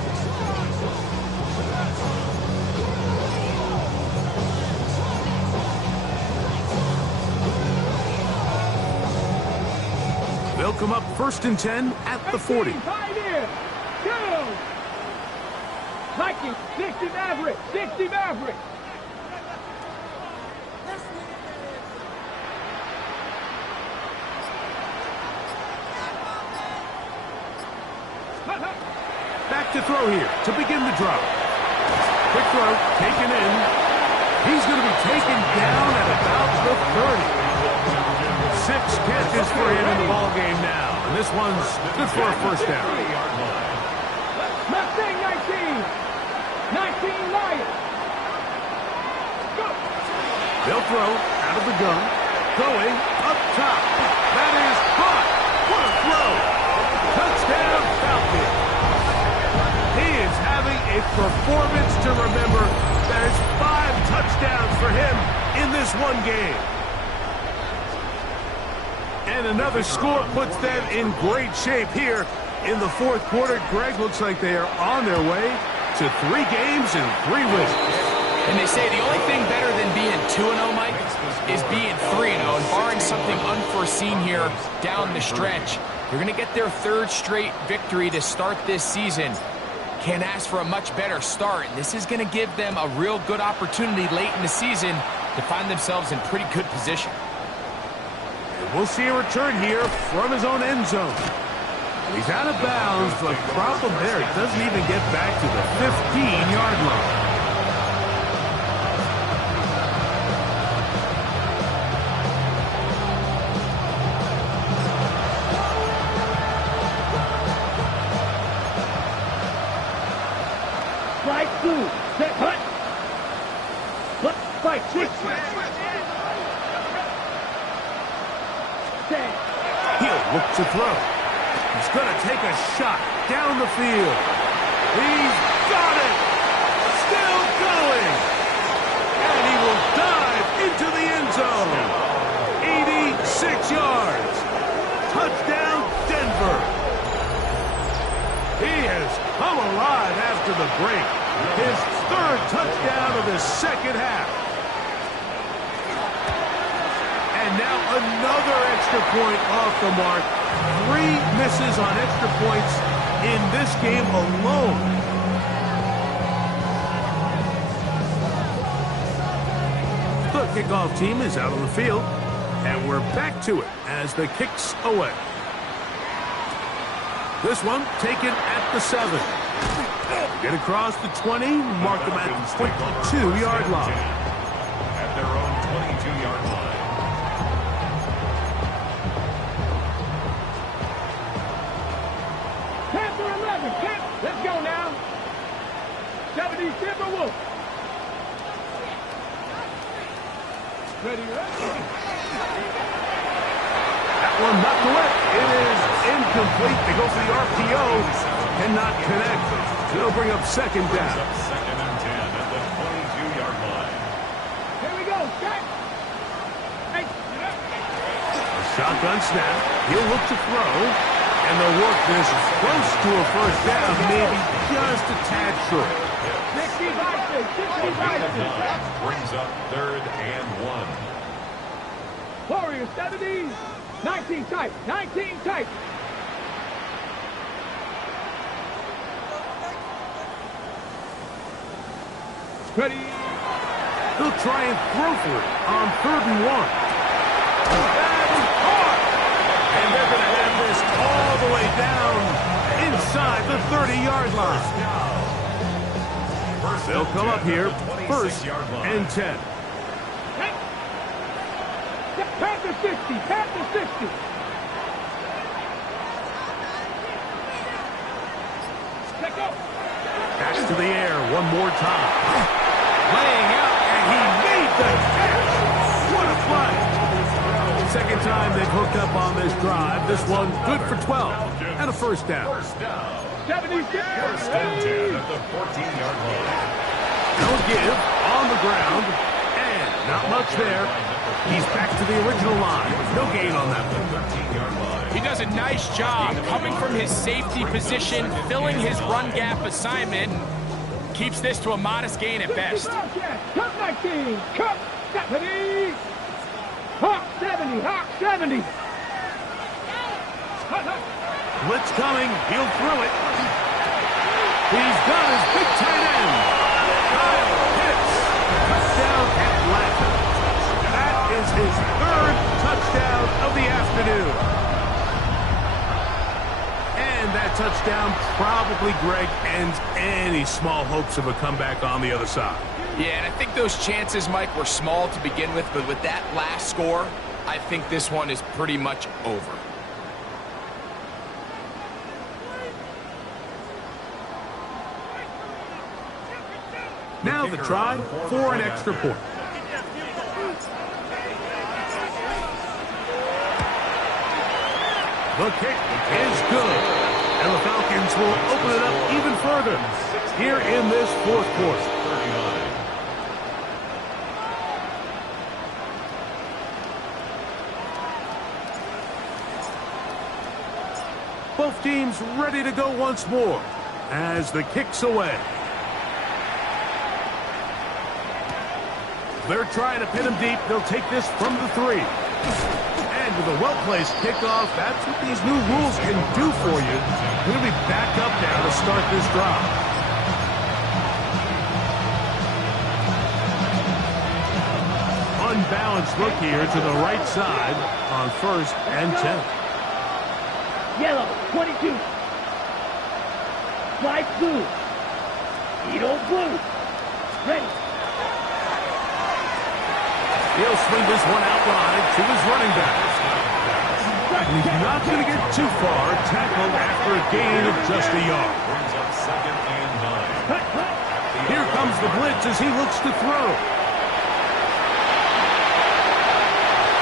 They'll come up 1st and 10 at the 40. Pioneer. Go. Vikings, 60 Maverick. 60 Maverick. Back to throw here to begin the drive. Quick throw, taken in. He's going to be taken down at about the 30. 6 catches for him in the ball game now. And this one's good for a first down. Mustang 19. 19 Lions. Go. They'll throw out of the gun. Going up top. That is caught. What a throw. Touchdown, Falcons. He is having a performance to remember. That is 5 touchdowns for him in this one game. And another score puts them in great shape here in the fourth quarter. Greg, looks like they are on their way to 3 games and 3 wins. And they say the only thing better than being 2-0, Mike, is being 3-0. And barring something unforeseen here down the stretch, you're going to get their 3rd straight victory to start this season. Can't ask for a much better start. And this is going to give them a real good opportunity late in the season to find themselves in pretty good position. We'll see a return here from his own end zone. He's out of bounds, but problem there, he doesn't even get back to the 15-yard line. Strike 2. Set hut. Strike 6. He'll look to throw. He's going to take a shot down the field. He's got it. Still going. And he will dive into the end zone. 86 yards. Touchdown, Denver. He has come alive after the break. His 3rd touchdown of the second half. And now another extra point off the mark. 3 misses on extra points in this game alone. The kickoff team is out on the field, and we're back to it as the kick's away. This one taken at the 7. Get across the 20, mark them at the 22-yard line. At their own 22-yard line. Let's go now. 70 Timberwolves. Ready, That one knocked away. It is incomplete. They go for the RPO. Cannot connect. They'll bring up 2nd down. Second and 10 at the 22-yard line. Here we go. Set. Hey. A shotgun snap. He'll look to throw. And they'll work this close to a 1st down, maybe just a tad short. 60 Vikings. Brings up 3rd and 1. Warriors 70. 19 tight. 19 tight. Ready. He'll try and throw for it on 3rd and 1. That is hard. And they're going to have this all the way down inside the 30-yard line. They'll come up here, 1st and 10. Panther 60. Panther 60. Pass to the air one more time. Laying out, and he made the catch. What a play. 2nd time they've hooked up on this drive. This one good for 12 and a 1st down. 76. 1st and 10 at the 14-yard line. No give on the ground, and not much there. He's back to the original line. No gain on that one. 13-yard line. He does a nice job coming from his safety position, filling his run gap assignment, keeps this to a modest gain at best. Cut 19. Cut 70. Hawk 70. Hawk 70. Blitz coming. He'll throw it. He's got his big tight end. Kyle Pitts. Touchdown Atlanta. That is his 3rd touchdown of the afternoon. And that touchdown probably, Greg, ends any small hopes of a comeback on the other side. Yeah, and I think those chances, Mike, were small to begin with, but with that last score, I think this one is pretty much over. Now the try for an extra point. The kick is good. And the Falcons will open it up even further here in this fourth quarter. Both teams ready to go once more as the kick's away. They're trying to pin him deep. They'll take this from the 3. And with a well-placed kickoff, that's what these new rules can do for you. We're going to be back up now to start this drive. Unbalanced look here to the right side on 1st and 10. Yellow, 22. Fly blue. Edo blue. Ready. He'll swing this one out wide to his running back. He's not going to get too far. Tackled after a gain of just a yard. Here comes the blitz as he looks to throw.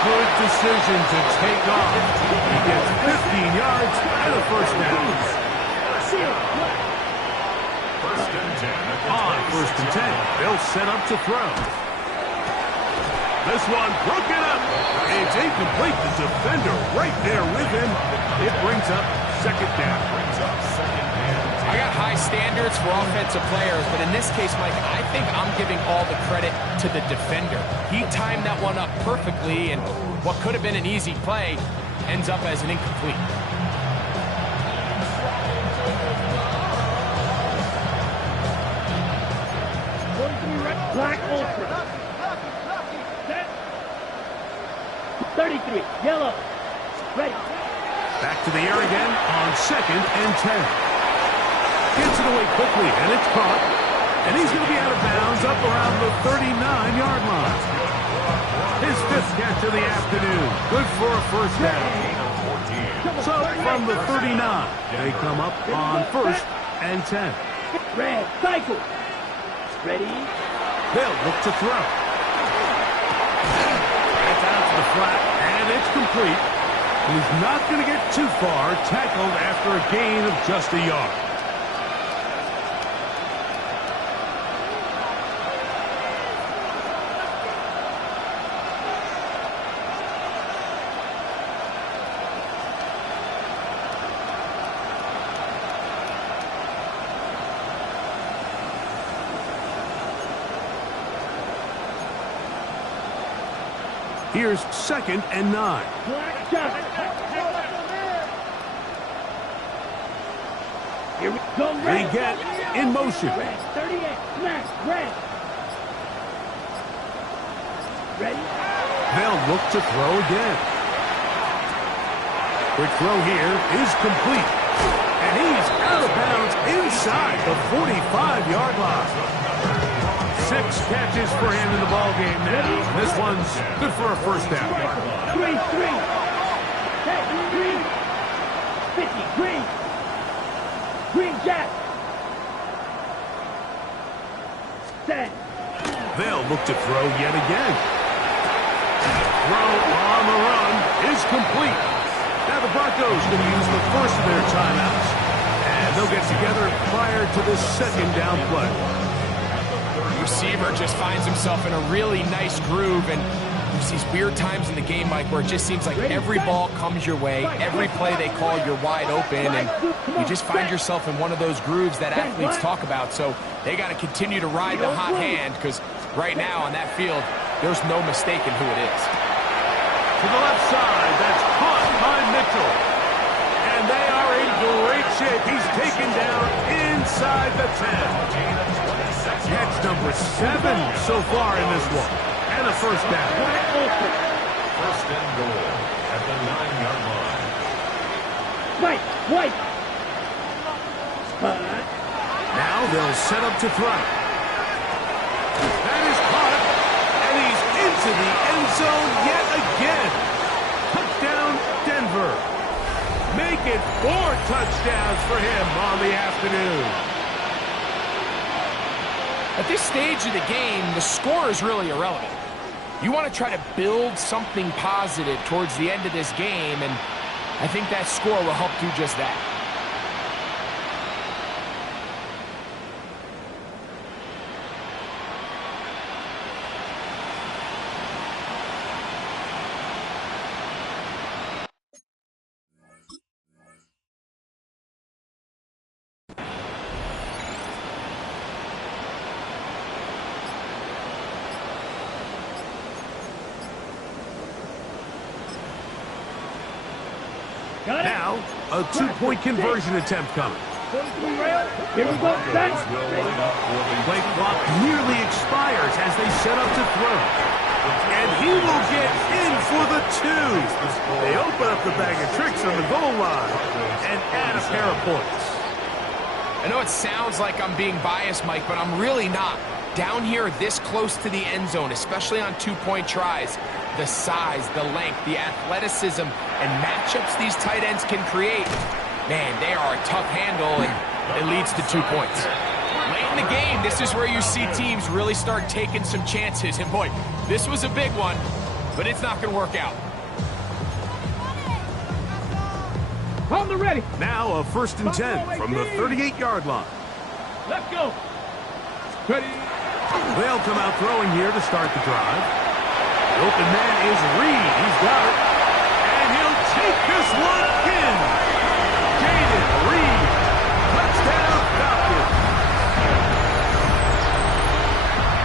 Good decision to take off. He gets 15 yards and a first down. On 1st and 10, they'll set up to throw. This one broken up. It's incomplete. The defender right there with him. It brings up 2nd down. I got high standards for offensive players, but in this case, Mike, I think I'm giving all the credit to the defender. He timed that one up perfectly, and what could have been an easy play ends up as an incomplete. Black Ultra. 33. Yellow. Ready. Back to the air again on 2nd and 10. Gets it away quickly, and it's caught. And he's going to be out of bounds up around the 39-yard line. His 5th catch of the afternoon. Good for a first down. So from the 39, they come up on 1st and 10. Red. Cycle. Ready. They'll look to throw. That's out to the flat, and it's complete. He's not going to get too far. Tackled after a gain of just a yard. Here's 2nd and 9. Here we go. They get in motion. Red. 38. Smash. Red. Ready. They'll look to throw again. Quick throw here is complete. And he's out of bounds inside the 45-yard line. 6 catches for him in the ballgame now. This one's good for a first down. 3. Hey, green. 50. Green. Green Jack. 10. They'll look to throw yet again. Throw on the run is complete. Now the Broncos going to use the first of their timeouts. And they'll get together prior to this 2nd down play. Receiver just finds himself in a really nice groove, and there's these weird times in the game, Mike, where it just seems like every ball comes your way, every play they call, you're wide open, and you just find yourself in one of those grooves that athletes talk about. So they got to continue to ride the hot hand, because right now on that field, there's no mistaking who it is. To the left side, that's caught by Mitchell. And they are in great shape. He's taken down inside the 10. Catch number 7 so far in this one. And a first down. 1st and goal at the 9-yard line. White. Now they'll set up to throw. That is caught. And he's into the end zone yet again. Touchdown, Denver. Make it 4 touchdowns for him on the afternoon. At this stage of the game, the score is really irrelevant. You want to try to build something positive towards the end of this game, and I think that score will help do just that. Now, a two-point conversion attempt coming. Here we go, set. Play clock nearly expires as they set up to throw. And he will get in for the two. They open up the bag of tricks on the goal line and add a pair of points. I know it sounds like I'm being biased, Mike, but I'm really not. Down here this close to the end zone, especially on two-point tries, the size, the length, the athleticism, and matchups these tight ends can create, man, they are a tough handle, and it leads to 2 points. Late in the game, this is where you see teams really start taking some chances, and boy, this was a big one, but it's not going to work out. On the ready. Now a 1st and 10 from the 38-yard line. Let's go. Ready. They'll come out throwing here to start the drive. The open man is Reed. He's got it. And he'll take this one in. Jaden Reed. Touchdown Falcons.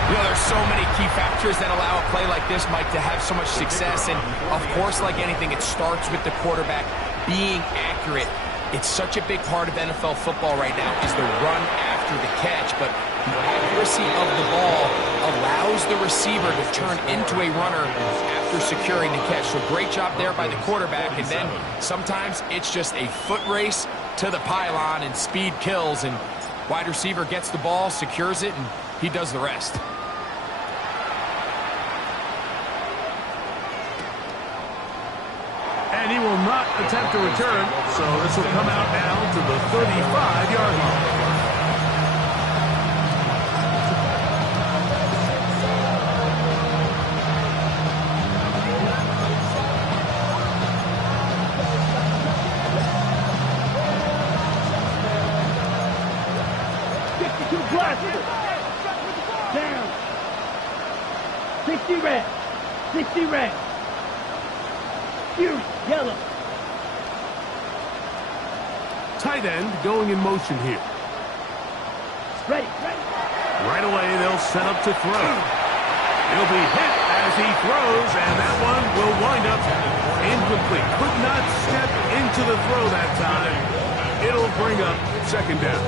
You know, there's so many key factors that allow a play like this, Mike, to have so much success. And, of course, like anything, it starts with the quarterback being accurate. It's such a big part of NFL football right now is the run after the catch. But the accuracy of the ball allows the receiver to turn into a runner after securing the catch. So great job there by the quarterback. And then sometimes it's just a foot race to the pylon and speed kills. And wide receiver gets the ball, secures it, and he does the rest. And he will not attempt to return, so this will come out now to the 35-yard line. Down. 60 red. 60 red. Huge yellow. Tight end going in motion here. Ready. Right away, they'll set up to throw. He'll be hit as he throws, and that one will wind up incomplete. Could not step into the throw that time. It'll bring up 2nd down.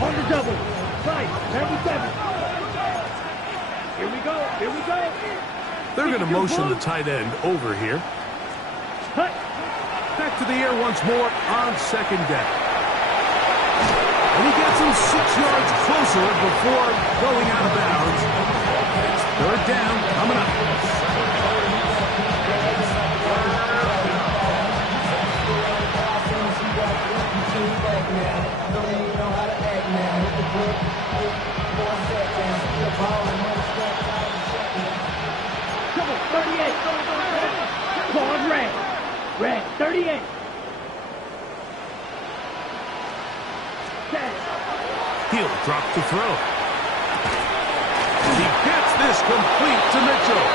On the double. Right. 97. Here we go. They're going to motion the tight end over here. Cut. Back to the air once more on 2nd down. And he gets him 6 yards closer before going out of bounds. 3rd down coming up. Double. 38. Going red. Red. 38. He'll drop to throw. He gets this complete to Mitchell.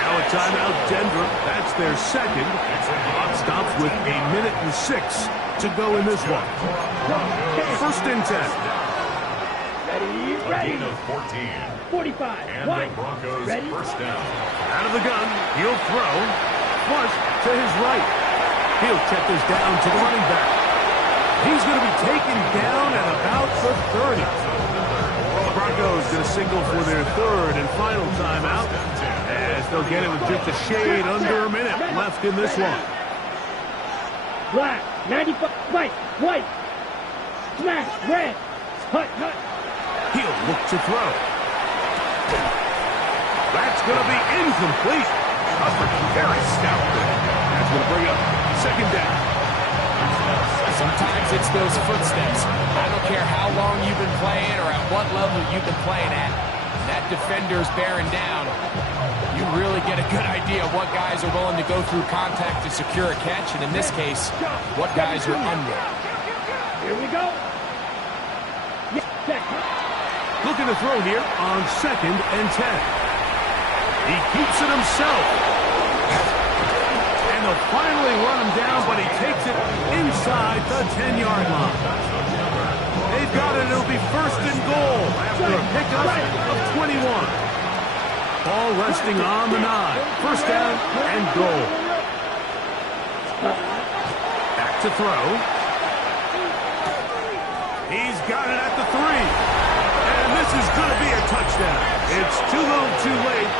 Now a timeout, Denver. That's their 2nd. Clock stops with 1:06 to go in this one. 1st and 10. Ready. 14. 45. And White. the Broncos Ready. 1st down. Out of the gun, he'll throw. Flush to his right. He'll check this down to the running back. He's going to be taken down at about the 30. The Broncos going to signal for their 3rd and final timeout, as they'll get it with just a shade under a minute left in this one. Black. 95. White. Smash. Red. Hut. He'll look to throw. That's going to be incomplete. Coverage very stout there. That's going to bring up 2nd down. Sometimes it's those footsteps. I don't care how long you've been playing or at what level you've been playing at. that defender's bearing down, you really get a good idea of what guys are willing to go through contact to secure a catch, and in this case, what guys are unwilling. Here we go. Looking to throw here on 2nd and 10. He keeps it himself. And they'll finally run him down, but he takes it inside the 10-yard line. They've got it. It'll be 1st and goal after a pickup of 21. Ball resting on the 9. 1st down and goal. Back to throw. He's got it at the 3. And this is going to be a touchdown. It's too little too late.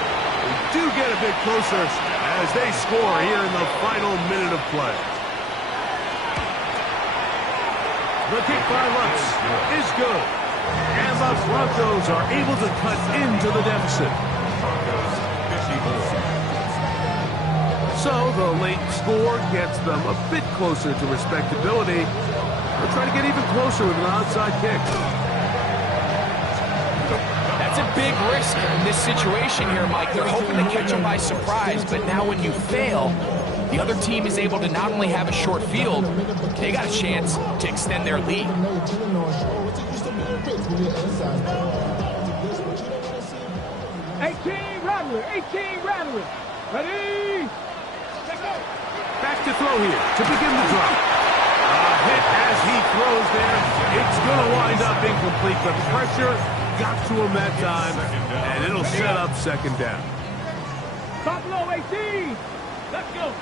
We do get a bit closer as they score here in the final minute of play. The kick by Lutz is good. And the Broncos are able to cut into the deficit. So the late score gets them a bit closer to respectability. They'll try to get even closer with an onside kick. That's a big risk in this situation here, Mike. They're hoping to catch them by surprise, but now when you fail, the other team is able to not only have a short field, they got a chance to extend their lead. 18 Rattler, 18 Rattler. Ready? Back to throw here to begin the drop. A hit as he throws there. It's going to wind up incomplete, but pressure got to him that time, and it'll set up 2nd down. Buffalo 18. Let's go.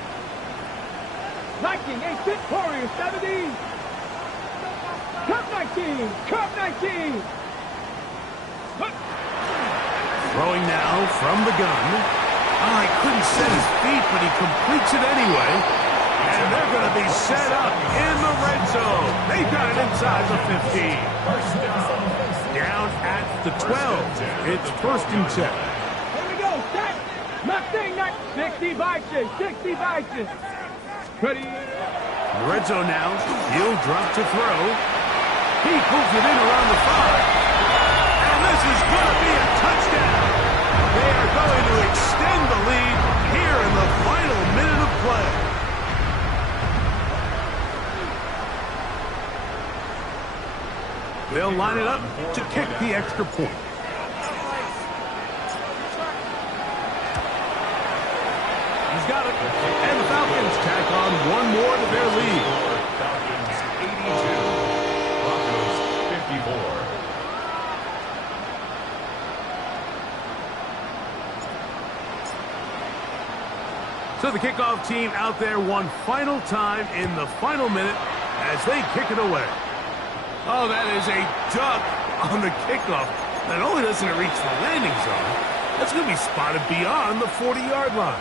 Viking 18. Warriors 70. Cup 19. Cup 19. Throwing now from the gun. Oh, he couldn't set his feet, but he completes it anyway. And they're going to be set up in the red zone. They've got it inside the 15. Down at the 12. It's 1st and 10. Here we go. Set. Nothing. 60 Vikings. 60 Vikings. Ready? In the red zone now. He'll drop to throw. He pulls it in around the 5. And this is going to be a touchdown. They are going to extend the lead here in the final minute of play. They'll line it up to kick the extra point. He's got it. And the Falcons tack on one more to their lead. Falcons 82, Broncos 54. So the kickoff team out there one final time in the final minute as they kick it away. Oh, that is a duck on the kickoff. Not only doesn't it reach the landing zone, that's going to be spotted beyond the 40-yard line.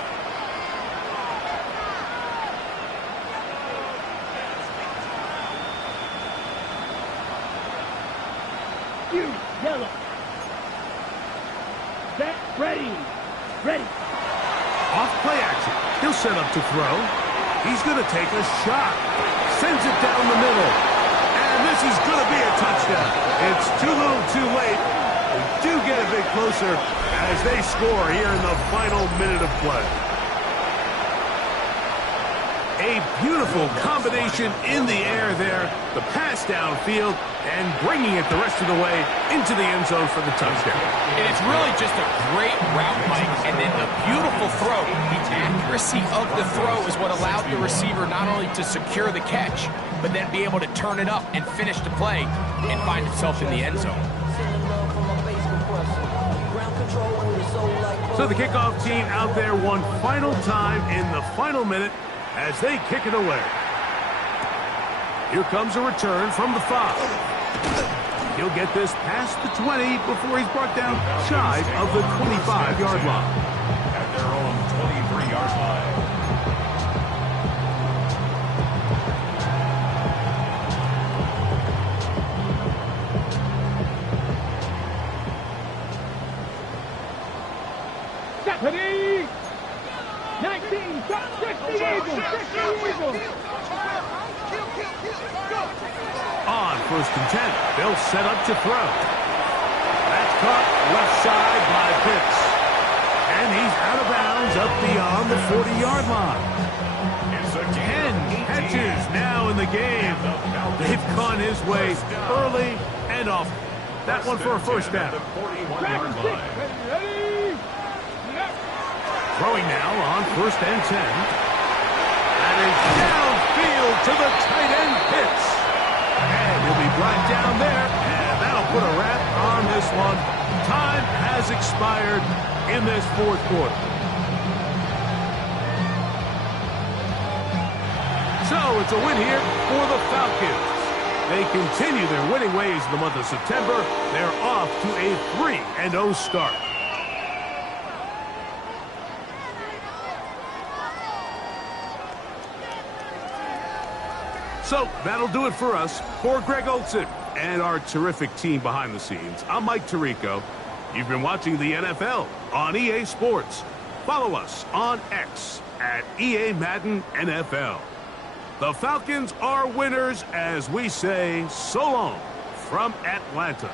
You, yellow. Set. Ready. Ready. Off play action. He'll set up to throw. He's going to take a shot. Sends it down the middle. And this is going to be a touchdown. It's too little too late. We do get a bit closer as they score here in the final minute of play. A beautiful combination in the air there. The pass downfield and bringing it the rest of the way into the end zone for the touchdown. And it's really just a great route, Mike, and then the beautiful throw. The accuracy of the throw is what allowed the receiver not only to secure the catch, but then be able to turn it up and finish the play and find himself in the end zone. So the kickoff team out there one final time in the final minute as they kick it away. Here comes a return from the 5. He'll get this past the 20 before he's brought down shy of the 25-yard line. At their own 23-yard line. Stephanie! 19, 60 Eagles, 60 Eagles! On 1st and 10, they'll set up to throw. That's caught left side by Pitts. And he's out of bounds up beyond the 40-yard line. 10 catches now in the game. They've gone his way early and often. That one for a first down. Throwing now on 1st and 10. That is downfield to the tight end Pitts. And he'll be brought down there. And that'll put a wrap on this one. Time has expired in this 4th quarter. So it's a win here for the Falcons. They continue their winning ways in the month of September. They're off to a 3-0 start. So that'll do it for us. For Greg Olson and our terrific team behind the scenes, I'm Mike Tirico. You've been watching the NFL on EA Sports. Follow us on X at EA Madden NFL. The Falcons are winners as we say so long from Atlanta.